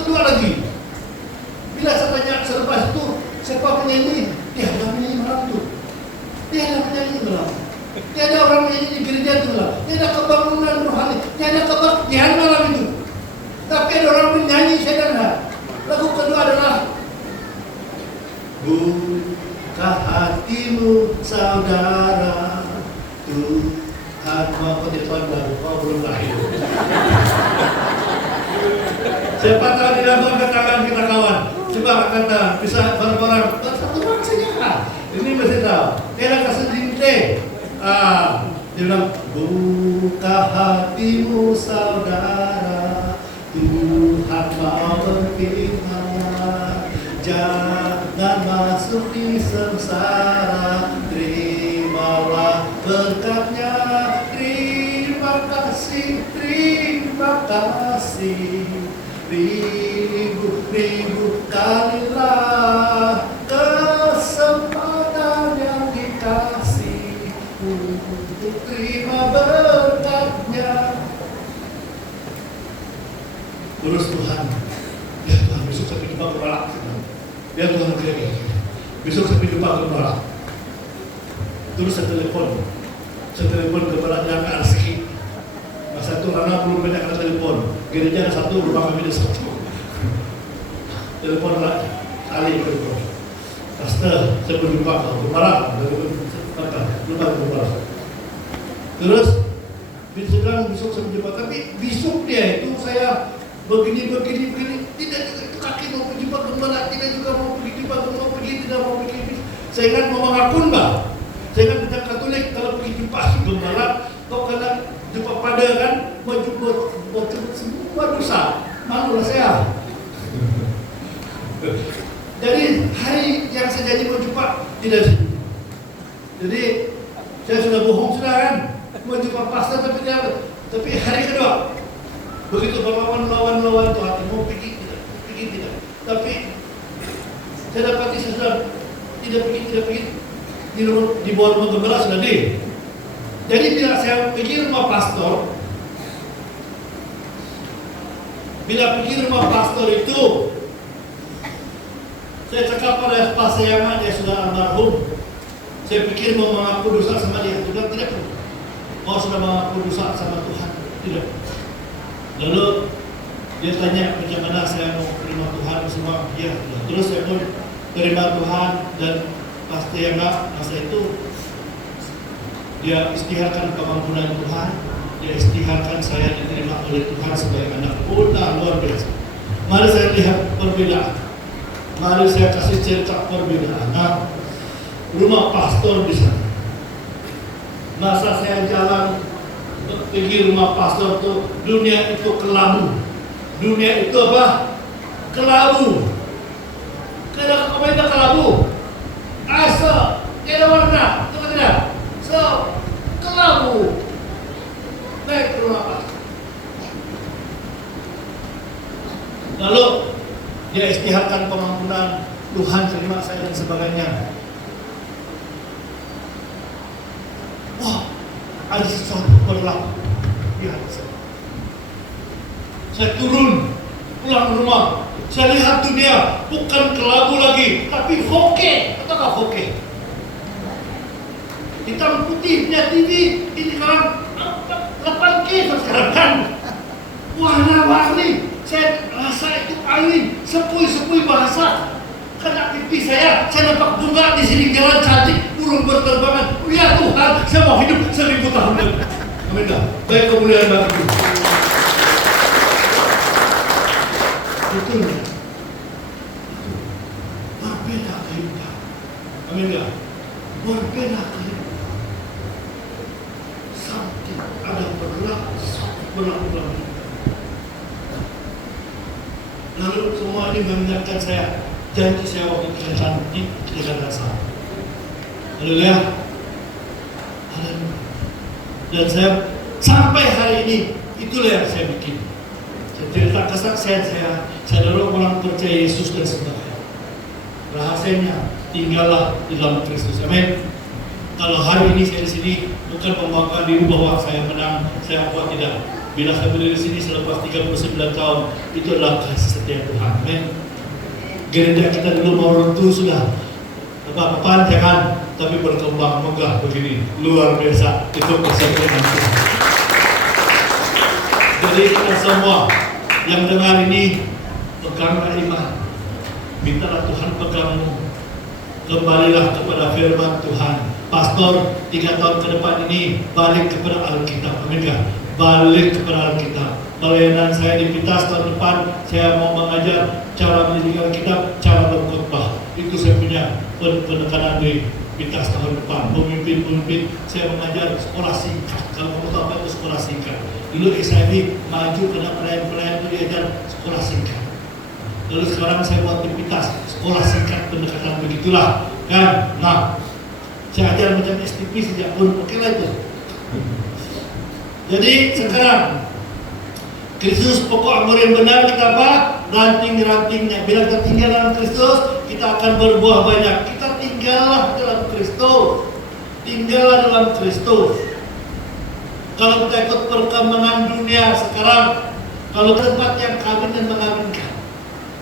kedua lagi, bila saya tanya selepas itu, siapa penyanyi? Dia ada penyanyi malam itu. Dia ada penyanyi malam. Dia ada orang menyanyi di gereja itu malam. Dia ada kebangunan rohani. Dia ada kebaktian malam itu. Tapi ada orang menyanyi, saya dengar. Lagu kedua adalah buka hatimu saudara, Tuhan mau Tuhan baru, kau belum lahir. Siapa tahu di dalam angkat tangan kita kawan. Coba angkat tangan, bisa bareng-bareng. Satu orang saja. Ini mesti tahu. Kita kasih dinte. Dia bilang buka hatimu saudara, Tuhan mau berfirman, jangan masuk di sengsara, terimalah berkatnya. Terima kasih, terima kasih. Ribu kalilah kesempatan yang dikasih untuk terima berkatnya. Terus Tuhan, ya Tuhan, besok saya jumpa kepala. Ya Tuhan, besok saya jumpa kepala. Terus saya telepon kepala yang arsik. Masa itu karena belum banyak kena telepon. Gereja ada satu, rumah kami ada satu. Telepon lagi, kali telepon. Pastor, saya berjumpa kau, kepala. Lupa kepala. Terus, besok saya berjumpa. Tapi besok dia itu saya begini. Tidak juga itu kaki mau pergi jumpa gembala, tidak juga mau pergi jumpa gembala, tidak mau pergi. Saya ingat mau mengakun, Mbak. Saya ingat kita Katolik kalau pergi jumpa gembala, kau kena jumpa pada kan, mau semua dosa, malulah saya. Jadi hari yang saya janji mau jumpa tidak sih. Jadi saya sudah bohong sudah kan, mau jumpa pastor tapi hari kedua begitu Bapak lawan Tuhan mau pergi tidak. Tapi saya dapati saya sudah tidak pergi di bawah rumah gembala sudah deh. Jadi bila saya pergi rumah pastor itu, saya cakap pada pastor yang dia sudah almarhum. Saya pikir mau mengaku dosa sama dia, tidak. Kau sudah mengaku dosa sama Tuhan, tidak. Lalu dia tanya bagaimana saya mau terima Tuhan semua, ya. Terus saya pun terima Tuhan dan pastor yang masa itu dia istiharkan kemampuan Tuhan, dia istiharkan saya diterima oleh Tuhan sebagai anak. Luar biasa. Mari saya lihat perbedaan. Mari saya kasih cerita perbedaan. Nah, rumah pastor di sana. Masa saya jalan pergi rumah pastor itu, dunia itu kelabu. Dunia itu apa? Kelabu. Kenapa komentar kelabu? Asal, tidak warna, itu tidak. So, kelabu. Naik ke rumah pastor. Lalu dia istiharkan pengampunan, Tuhan terima saya dan sebagainya. Wah, ada sesuatu berlaku di hati saya. Saya turun, pulang ke rumah. Saya lihat dunia bukan kelabu lagi, tapi foke. Ataukah foke? Hitam putih, punya TV, ini sekarang 8K sekarang kan. Warna-warni. Saya rasa itu angin, sepui-sepui bahasa. Kena pipi saya nampak bunga di sini jalan cantik, burung berterbangan. Oh ya Tuhan, saya mau hidup 1000 tahun lagi. Amin dah. Baik kemuliaan bagi. Betul. Berbeda kehidupan. Amin dah. Berbeda kehidupan. Sampai ada berlaku. Lalu semua ini mengingatkan saya janji saya waktu kelihatan salah. Haleluya. Dan saya sampai hari ini itulah yang saya bikin. Saya cerita kesaksian saya dorong orang percaya Yesus dan sebagainya. Rahasianya tinggallah di dalam Kristus. Amin. Kalau hari ini saya di sini bukan pembanggaan diri bahwa saya menang, saya kuat, tidak. Bila kami berdiri di sini selepas 39 tahun, itu adalah kasih setia Tuhan. Amin. Gereja kita dulu mau runtuh sudah. Apa-apaan jangan, tapi berkembang megah begini. Luar biasa, itu kesetiaan Tuhan. Jadi kita semua yang dengar ini, peganglah iman. Mintalah Tuhan pegangmu. Kembalilah kepada firman Tuhan. Pastor, 3 tahun ke depan ini balik kepada Alkitab. Amin kan? Balik kepada Alkitab. Pelayanan saya di Pitas tahun depan, saya mau mengajar cara mendidik Alkitab, cara berkhotbah. Itu saya punya penekanan di Pitas tahun depan. Pemimpin-pemimpin, saya mengajar sekolah singkat. Kalau kamu tahu apa itu sekolah singkat? Dulu SIB maju karena pelayan-pelayan itu diajar sekolah singkat. Lalu sekarang saya buat di Pitas, sekolah singkat pendekatan begitulah. Kan? Nah, saya ajar macam STP sejak pun, oke lah itu. Jadi sekarang Kristus pokok anggur yang benar kita apa? Ranting-rantingnya. Bila kita tinggal dalam Kristus, kita akan berbuah banyak. Kita tinggallah dalam Kristus. Tinggallah dalam Kristus. Kalau kita ikut perkembangan dunia sekarang, kalau tempat yang kawin dan mengawinkan,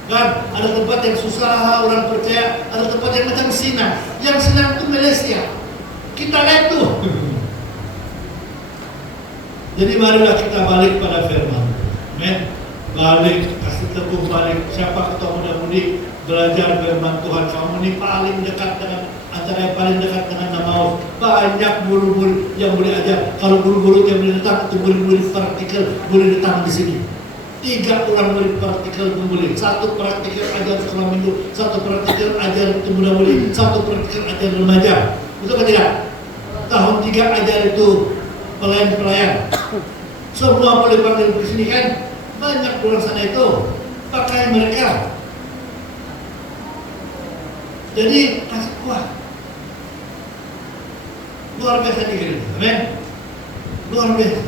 kan ada tempat yang susah orang percaya, ada tempat yang macam Sina. Yang Sina itu Malaysia. Kita lihat tuh. Jadi marilah kita balik pada firman. Amen. Balik, kasih teguh balik. Siapa ketua muda-mudi belajar firman Tuhan. Kamu ini paling dekat dengan, antara yang paling dekat dengan nama Allah. Banyak guru-guru yang boleh ajar. Kalau guru-guru yang boleh datang, itu murid-murid praktikal boleh datang di sini. 3 orang murid praktikal pun boleh. 1 praktikal ajar sekolah minggu, 1 praktikal ajar untuk muda-mudi, 1 praktikal ajar remaja. Betul atau tidak? Tahun 3 ajar itu pelayan-pelayan. Semua boleh panggil di sini kan? Banyak orang sana itu pakai mereka. Jadi kasih kuat. Luar biasa di gereja. Amin. Luar biasa.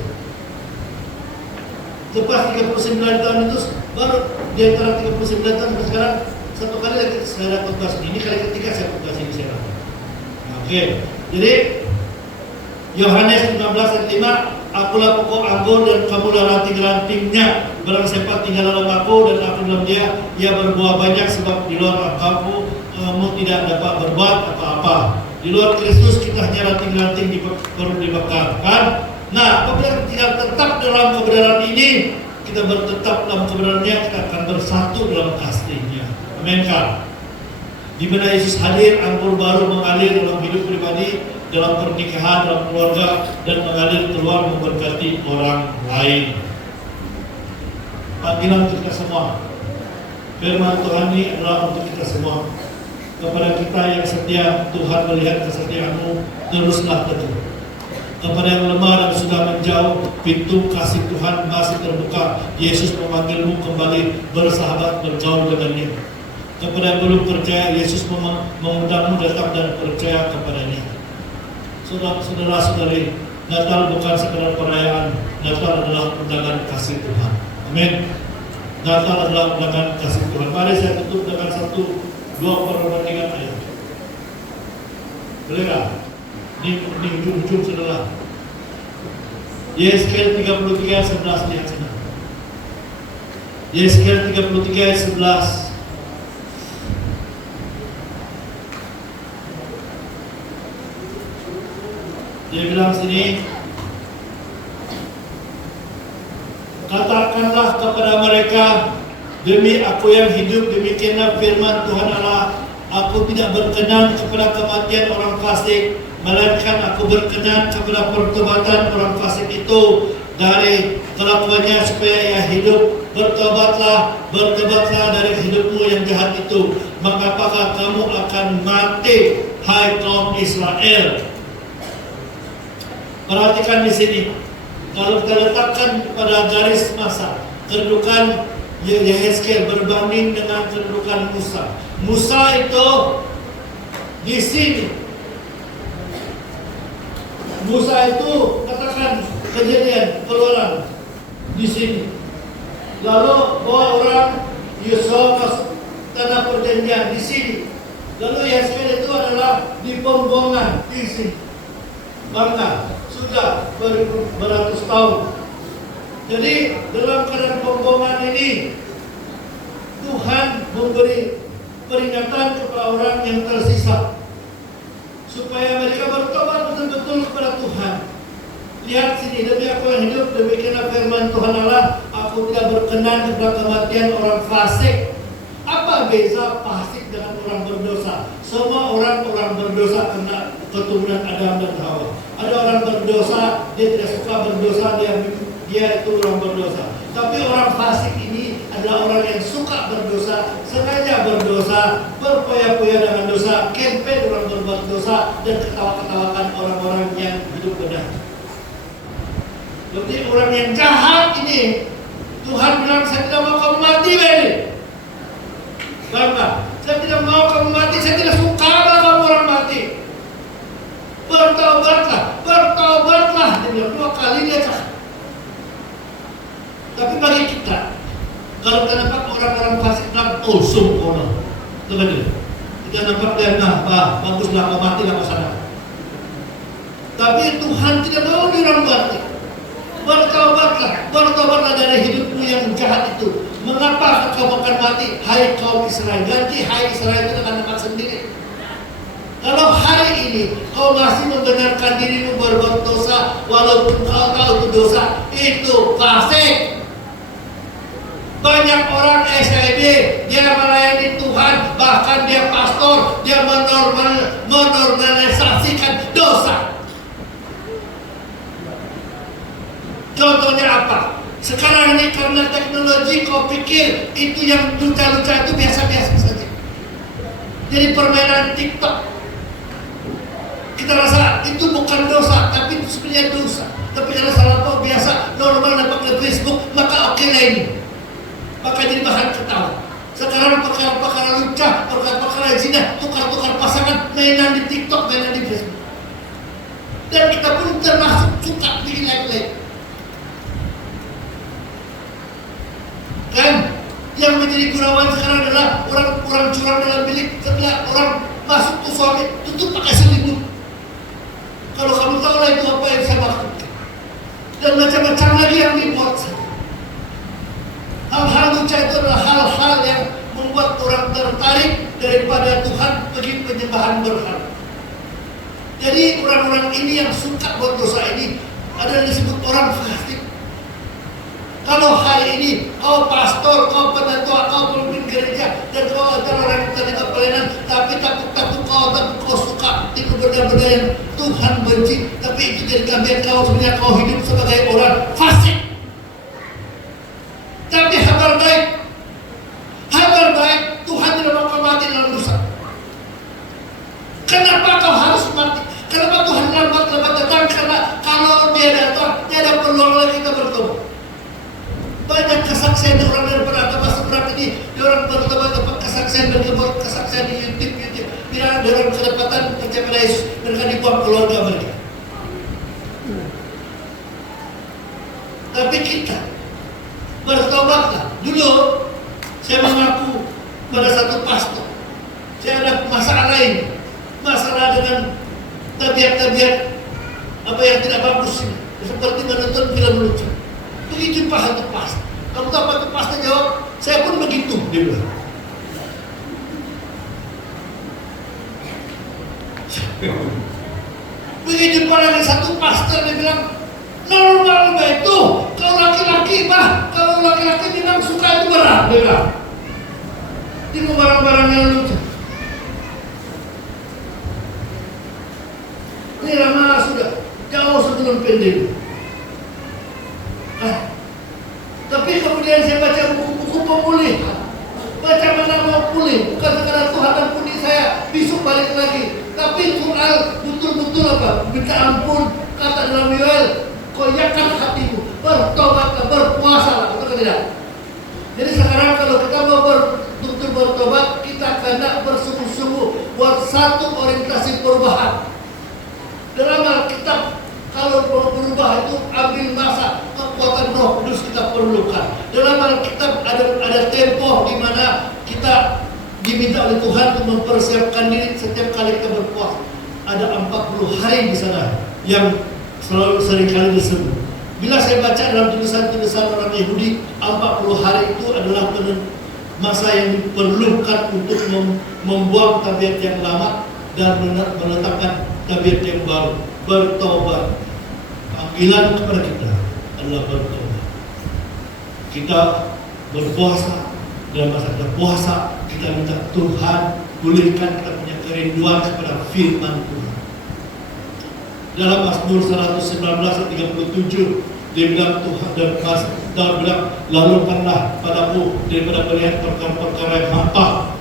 Lepas 39 tahun itu baru di antara 39 tahun sampai sekarang satu kali lagi saya khotbah sini. Ini kali ketiga saya khotbah sini saya. Oke. Jadi Yohanes 15 ayat 5, akulah pokok anggur dan kamulah ranting-rantingnya. Barang siapa tinggal dalam aku dan aku dalam dia, ia berbuah banyak sebab di luar kamu tidak dapat berbuat apa-apa. Di luar Kristus kita hanya ranting-ranting perlu dibakar, kan? Nah, apabila kita tetap dalam kebenaran ini, kita bertetap dalam kebenarannya, kita akan bersatu dalam kasih-Nya. Amin kan? Di mana Yesus hadir, anggur baru mengalir dalam hidup pribadi, dalam pernikahan, dalam keluarga, dan mengalir keluar memberkati orang lain. Panggilan untuk kita semua. Firman Tuhan ini adalah untuk kita semua. Kepada kita yang setia, Tuhan melihat kesetiaanmu, teruslah teguh. Kepada yang lemah dan sudah menjauh, pintu kasih Tuhan masih terbuka. Yesus memanggilmu kembali bersahabat, bergaul dengannya. Kepada yang belum percaya, Yesus mengundangmu datang dan percaya kepadanya. Saudara-saudari, Natal bukan sekadar perayaan. Natal adalah undangan kasih Tuhan. Amin. Natal adalah undangan kasih Tuhan. Mari saya tutup dengan 2 perbandingan ayat. Boleh tak? Ini ujung-ujung saudara. Yeskel 33 ayat 11 lihat sana. Yeskel 33 ayat 11. Dia bilang sini, katakanlah kepada mereka, demi aku yang hidup, demikianlah firman Tuhan Allah, aku tidak berkenan kepada kematian orang fasik, melainkan aku berkenan kepada pertobatan orang fasik itu dari kelakuannya supaya ia hidup. Bertobatlah dari hidupmu yang jahat itu. Mengapakah kamu akan mati, hai kaum Israel? Perhatikan di sini. Kalau kita letakkan pada garis masa, kedudukan Yehezkel berbanding dengan kedudukan Musa. Musa itu di sini. Musa itu katakan Kejadian, Keluaran di sini. Lalu bawa orang Yosua ke tanah perjanjian di sini. Lalu Yehezkel itu adalah di pembuangan di sini. Bangga sudah beratus tahun Jadi dalam keadaan pembohongan ini Tuhan memberi peringatan kepada orang yang tersisa supaya mereka bertobat betul-betul kepada Tuhan. Lihat sini, demi aku yang hidup, demikianlah firman Tuhan Allah, aku tidak berkenan kepada kematian orang fasik. Apa beza fasik dengan orang berdosa? Semua orang berdosa karena keturunan Adam dan Hawa. Ada orang berdosa, dia tidak suka berdosa, dia itu orang berdosa. Tapi orang fasik ini adalah orang yang suka berdosa, sengaja berdosa, berpoya-poya dengan dosa, campaign orang berbuat dosa, dan ketawa-ketawakan orang-orang yang hidup benar. Jadi orang yang jahat ini, Tuhan bilang, saya tidak mau kamu mati, Beli. Bapak, saya tidak mau kamu mati, saya tidak suka kamu orang mati. Bertobatlah, bertobatlah. Dia bilang 2 kali dia cakap. Tapi bagi kita, kalau kita nampak orang-orang fasik bilang, oh sungkono, itu kan dia. Kita nampak dia, nah, baguslah kau mati, kau sana. Tapi Tuhan tidak mau diorang mati. Bertobatlah dari hidupmu yang jahat itu. Mengapa kau akan mati? Hai kaum Israel. Ganti hai Israel itu akan dapat sendiri. Kalau hari ini kau masih membenarkan dirimu berbuat dosa, walaupun kau tahu itu dosa, itu fasik. Banyak orang SID, dia melayani Tuhan, bahkan dia pastor, dia menormalisasikan dosa. Contohnya apa? Sekarang ini karena teknologi kau pikir itu yang luca-luca itu biasa-biasa saja. Jadi permainan TikTok, kita rasa itu bukan dosa, tapi itu sebenarnya dosa. Tapi karena salah kau biasa normal nampak di Facebook, maka oke lah ini. Maka jadi bahan ketawa. Sekarang perkara-perkara luca, perkara-perkara zina, tukar-tukar pasangan, mainan di TikTok, mainan di Facebook. Dan kita pun termasuk suka bikin like-like. Kan yang menjadi gurauan sekarang adalah orang curang dalam bilik. Setelah orang masuk ke suami, tutup pakai selimut. Kalau kamu tahu lah itu apa yang saya maksudkan. Dan macam-macam lagi yang dibuat. Hal-hal lucu itu adalah hal-hal yang membuat orang tertarik daripada Tuhan pergi penyembahan berhala. Jadi orang-orang ini yang suka buat dosa ini adalah disebut orang fasik. Kalau hari ini kau pastor, kau penatua, kau pemimpin gereja, dan kau adalah orang yang tadi pelayanan, tapi takut kau suka di benda-benda yang Tuhan benci, tapi itu jadi gambaran kau sebenarnya kau hidup sebagai orang fasik. Tapi kabar baik, Tuhan tidak mau kau mati dalam dosa. Kenapa kau harus mati? Kenapa Tuhan lambat datang? Karena kalau dia datang, dia ada peluang lagi kita bertobat. Banyak kesaksian orang daripada agama seberang ini, orang bertobat dapat kesaksian dan kesaksian di YouTube. Bila ada orang kedapatan percaya pada Yesus, mereka dibuang keluarga mereka. Tapi kita bertobatlah. Dulu saya mengaku pada satu pastor, saya ada masalah lain, masalah dengan tabiat-tabiat apa yang tidak bagus ini, seperti menonton film lucu. Begitu jumpa satu pastor, kamu tahu apa itu pastor jawab? Saya pun begitu, dia bilang. Begitu jumpa lagi satu pastor, dia bilang, normal itu, kalau laki-laki kalau laki-laki bilang suka itu berat, dia bilang. Ini barang-barang yang lucu. Ini lama sudah, jauh sebelum pandemi. Tapi kemudian saya baca buku-buku pemulihan. Bagaimana mau pulih? Bukan sekadar Tuhan ampuni saya, besok balik lagi. Tapi Quran betul-betul apa? Minta ampun, kata dalam Yoel, koyakkan hatimu, bertobatlah, berpuasalah, betul tidak? Jadi sekarang kalau kita mau betul-betul bertobat, kita kena bersungguh-sungguh buat satu orientasi perubahan. Dalam Alkitab, kalau mau berubah itu ambil masa, kekuatan Roh Kudus kita perlukan. Dalam Alkitab ada tempo di mana kita diminta oleh Tuhan untuk mempersiapkan diri setiap kali kita berpuasa. Ada 40 hari di sana yang selalu seringkali disebut. Bila saya baca dalam tulisan-tulisan orang Yahudi, 40 hari itu adalah masa yang diperlukan untuk membuang tabiat yang lama dan meletakkan tabiat yang baru. Bertobat. Panggilan kepada kita adalah bertobat. Kita berpuasa. Dalam masa kita puasa, kita minta Tuhan pulihkan kita punya kerinduan kepada firman Tuhan. Dalam Mazmur 119:37 dia bilang Tuhan dan bilang, lalukanlah padaku daripada melihat perkara-perkara yang hampa,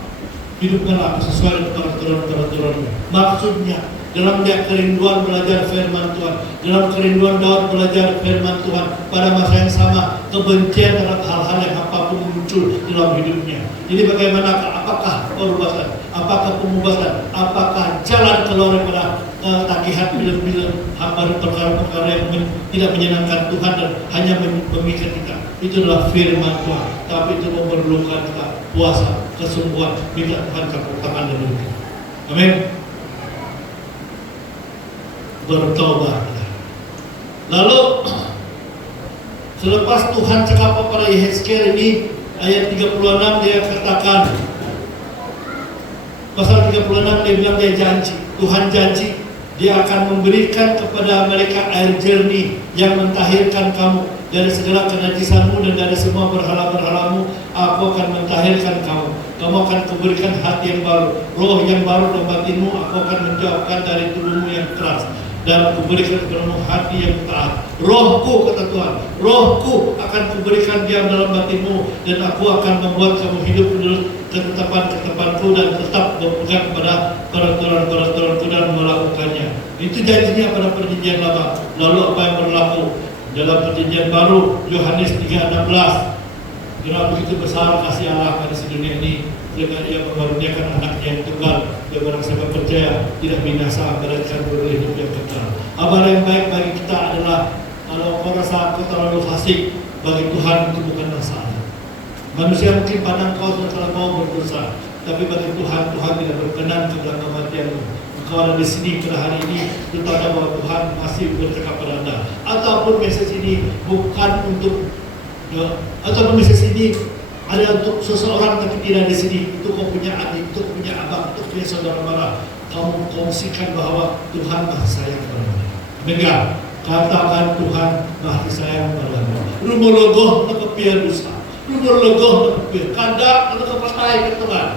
hidupkanlah aku sesuai dengan peraturan-peraturanmu. Maksudnya dalam dia kerinduan belajar firman Tuhan, dalam kerinduan Daud belajar firman Tuhan, pada masa yang sama kebencian terhadap hal-hal yang hampa pun muncul dalam hidupnya. Jadi bagaimana, apakah perubatan, apakah pemubatan, apakah jalan keluar daripada tagihan film-film hampa dan perkara-perkara yang tidak menyenangkan Tuhan dan hanya memikat kita. Itu adalah firman Tuhan, tapi itu memerlukan kita puasa, kesungguhan, minta Tuhan campur tangan dan kita. Amin. Bertobat. Lalu selepas Tuhan cakap kepada Yehezkiel ini, ayat 36 dia katakan, pasal 36 dia bilang dia janji, Tuhan janji dia akan memberikan kepada mereka air jernih yang mentahirkan kamu dari segala kenajisanmu dan dari semua berhala-berhalamu. Aku akan mentahirkan kamu. Kamu akan kuberikan hati yang baru, roh yang baru dalam batinmu. Aku akan menjauhkan dari tubuhmu yang keras dan kuberikan kepadamu hati yang taat. Rohku, kata Tuhan, rohku akan kuberikan diam dalam batinmu, dan aku akan membuat kamu hidup menurut ketetapan-ketetapanku dan tetap berpegang kepada peraturan-peraturanku dan melakukannya. Itu janjinya pada perjanjian lama. Lalu apa yang berlaku dalam perjanjian baru? Yohanes 3:16. Karena begitu besar kasih Allah pada dunia ini, dengan Ia mengaruniakan anaknya yang tunggal, yang barang siapa percaya tidak binasa, melainkan beroleh hidup yang kekal. Kabar yang baik bagi kita adalah, kalau kau rasa kau terlalu fasik, bagi Tuhan itu bukan masalah. Manusia mungkin pandang kau telah mau berdosa, tapi bagi Tuhan, Tuhan tidak berkenan kepada kematianmu. Kau ada di sini pada hari ini, itu tanda bahwa Tuhan masih bercakap pada Anda. Ataupun mesej ini bukan untuk ataupun mesej ini ada untuk seseorang tapi tidak di sini, itu kau punya adik, itu kau punya abang, itu punya saudara mara. Kamu kongsikan bahwa Tuhan masih sayang padamu. Dengar, katakan Tuhan masih sayang padamu. Rumah logoh nak kepian dosa, rumah logoh nak kepian, kada nak kepatai ke Tuhan.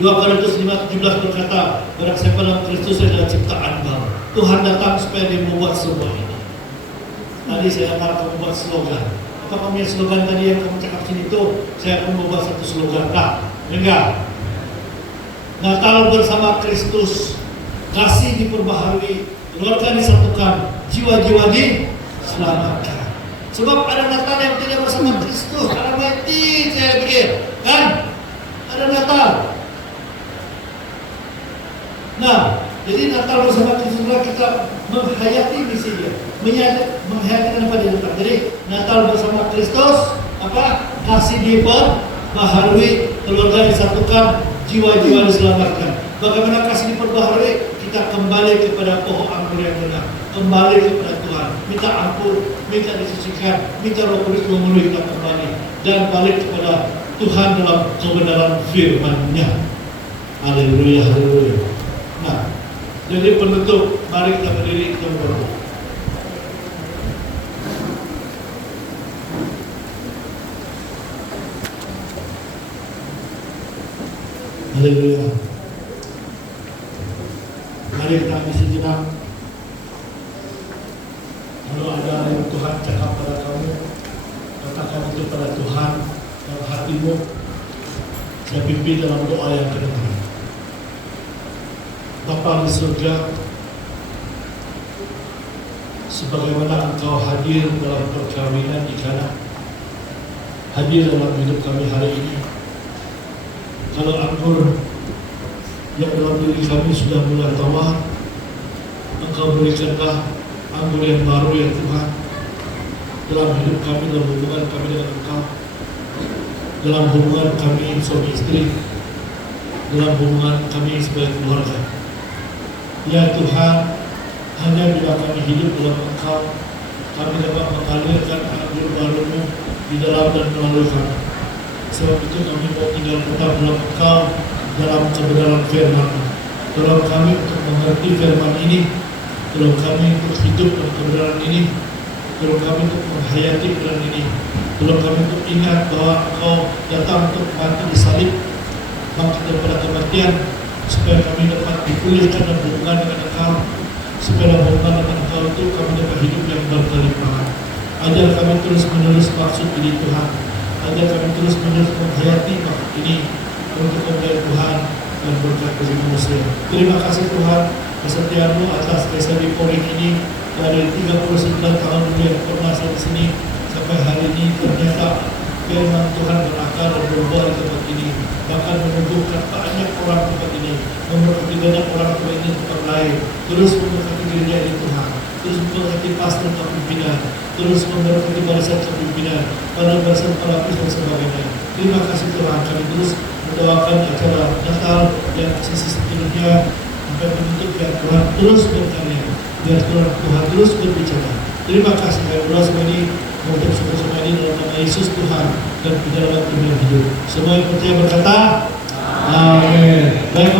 2 Korintus 5:17 berkata, barang siapa dalam Kristus adalah ciptaan baru. Tuhan datang supaya dia membuat semua ini. Tadi saya akan kamu buat slogan. Apa kamu yang slogan tadi yang kamu cakap sini itu? Saya akan membuat satu slogan. Nah, dengar. Natal bersama Kristus, kasih diperbaharui, keluarga disatukan, jiwa-jiwa diselamatkan. Sebab ada Natal yang tidak bersama Kristus, karena mati saya pikir, kan? Ada Natal. Nah, jadi Natal bersama Kristus kita menghayati misi dia, menghayati apa dia datang. Jadi Natal bersama Kristus, apa? Kasih diperbaharui, keluarga disatukan, jiwa-jiwa diselamatkan. Bagaimana kasih diperbaharui? Kita kembali kepada pohon anggur yang benar, kembali kepada Tuhan, minta ampun, minta disucikan, minta Roh Kudus memenuhi kita kembali, dan balik kepada Tuhan dalam kebenaran firman-Nya. Haleluya, haleluya. Nah, jadi penutup, mari kita berdiri, kita berdoa. Haleluya. Mari kita ambil sejenak. Kalau ada yang Tuhan cakap pada kamu, katakan itu pada Tuhan dalam hatimu. Saya pimpin dalam doa yang kedua. Bapa di surga, sebagaimana Engkau hadir dalam perkawinan di Kana, hadir dalam hidup kami hari ini. Kalau anggur yang dalam diri kami sudah mulai tawar, Engkau berikanlah anggur yang baru ya Tuhan, dalam hidup kami, dalam hubungan kami dengan Engkau, dalam hubungan kami suami istri, dalam hubungan kami sebagai keluarga. Ya Tuhan, Hanya bila kami hidup dalam Engkau, kami dapat mengalirkan anggur baru-Mu di dalam dan melalui kami. Sebab itu kami mau tinggal tetap dalam Engkau, dalam kebenaran firman-Mu. Tolong kami untuk mengerti firman ini, tolong kami untuk hidup dalam kebenaran ini, tolong kami untuk menghayati kebenaran ini, tolong kami untuk ingat bahwa Engkau datang untuk mati di salib, bangkit daripada kematian, supaya kami dapat dipulihkan dan berhubungan dengan Engkau, supaya dalam hubungan dengan Engkau itu kami dapat hidup yang berkelimpahan. Ajar kami terus menerus maksud ini Tuhan, ajar kami terus menerus menghayati maksud ini untuk kemuliaan Tuhan dan berkat bagi manusia. Terima kasih Tuhan, kesetiaan-Mu atas KSRB Polri ini dari 39 tahun dulu yang pernah saya di sini sampai hari ini ternyata firman Tuhan berakar dan berubah di tempat ini, bahkan menumbuhkan banyak orang tempat ini, memberkati banyak orang tua ini tempat lain, terus memberkati gereja ini Tuhan, terus memberkati pastor dan pimpinan, terus memberkati barisan kepimpinan, para barisan pelapis dan sebagainya. Terima kasih Tuhan, kami terus mendoakan acara Natal yang sisi seterusnya sampai menutup biar Tuhan terus berkarya, biar Tuhan terus berbicara. Terima kasih kami berdoa semua ini untuk semua ini dalam nama Yesus Tuhan dan di dalam Tuhan hidup. Semua yang percaya berkata, Amin. Baik.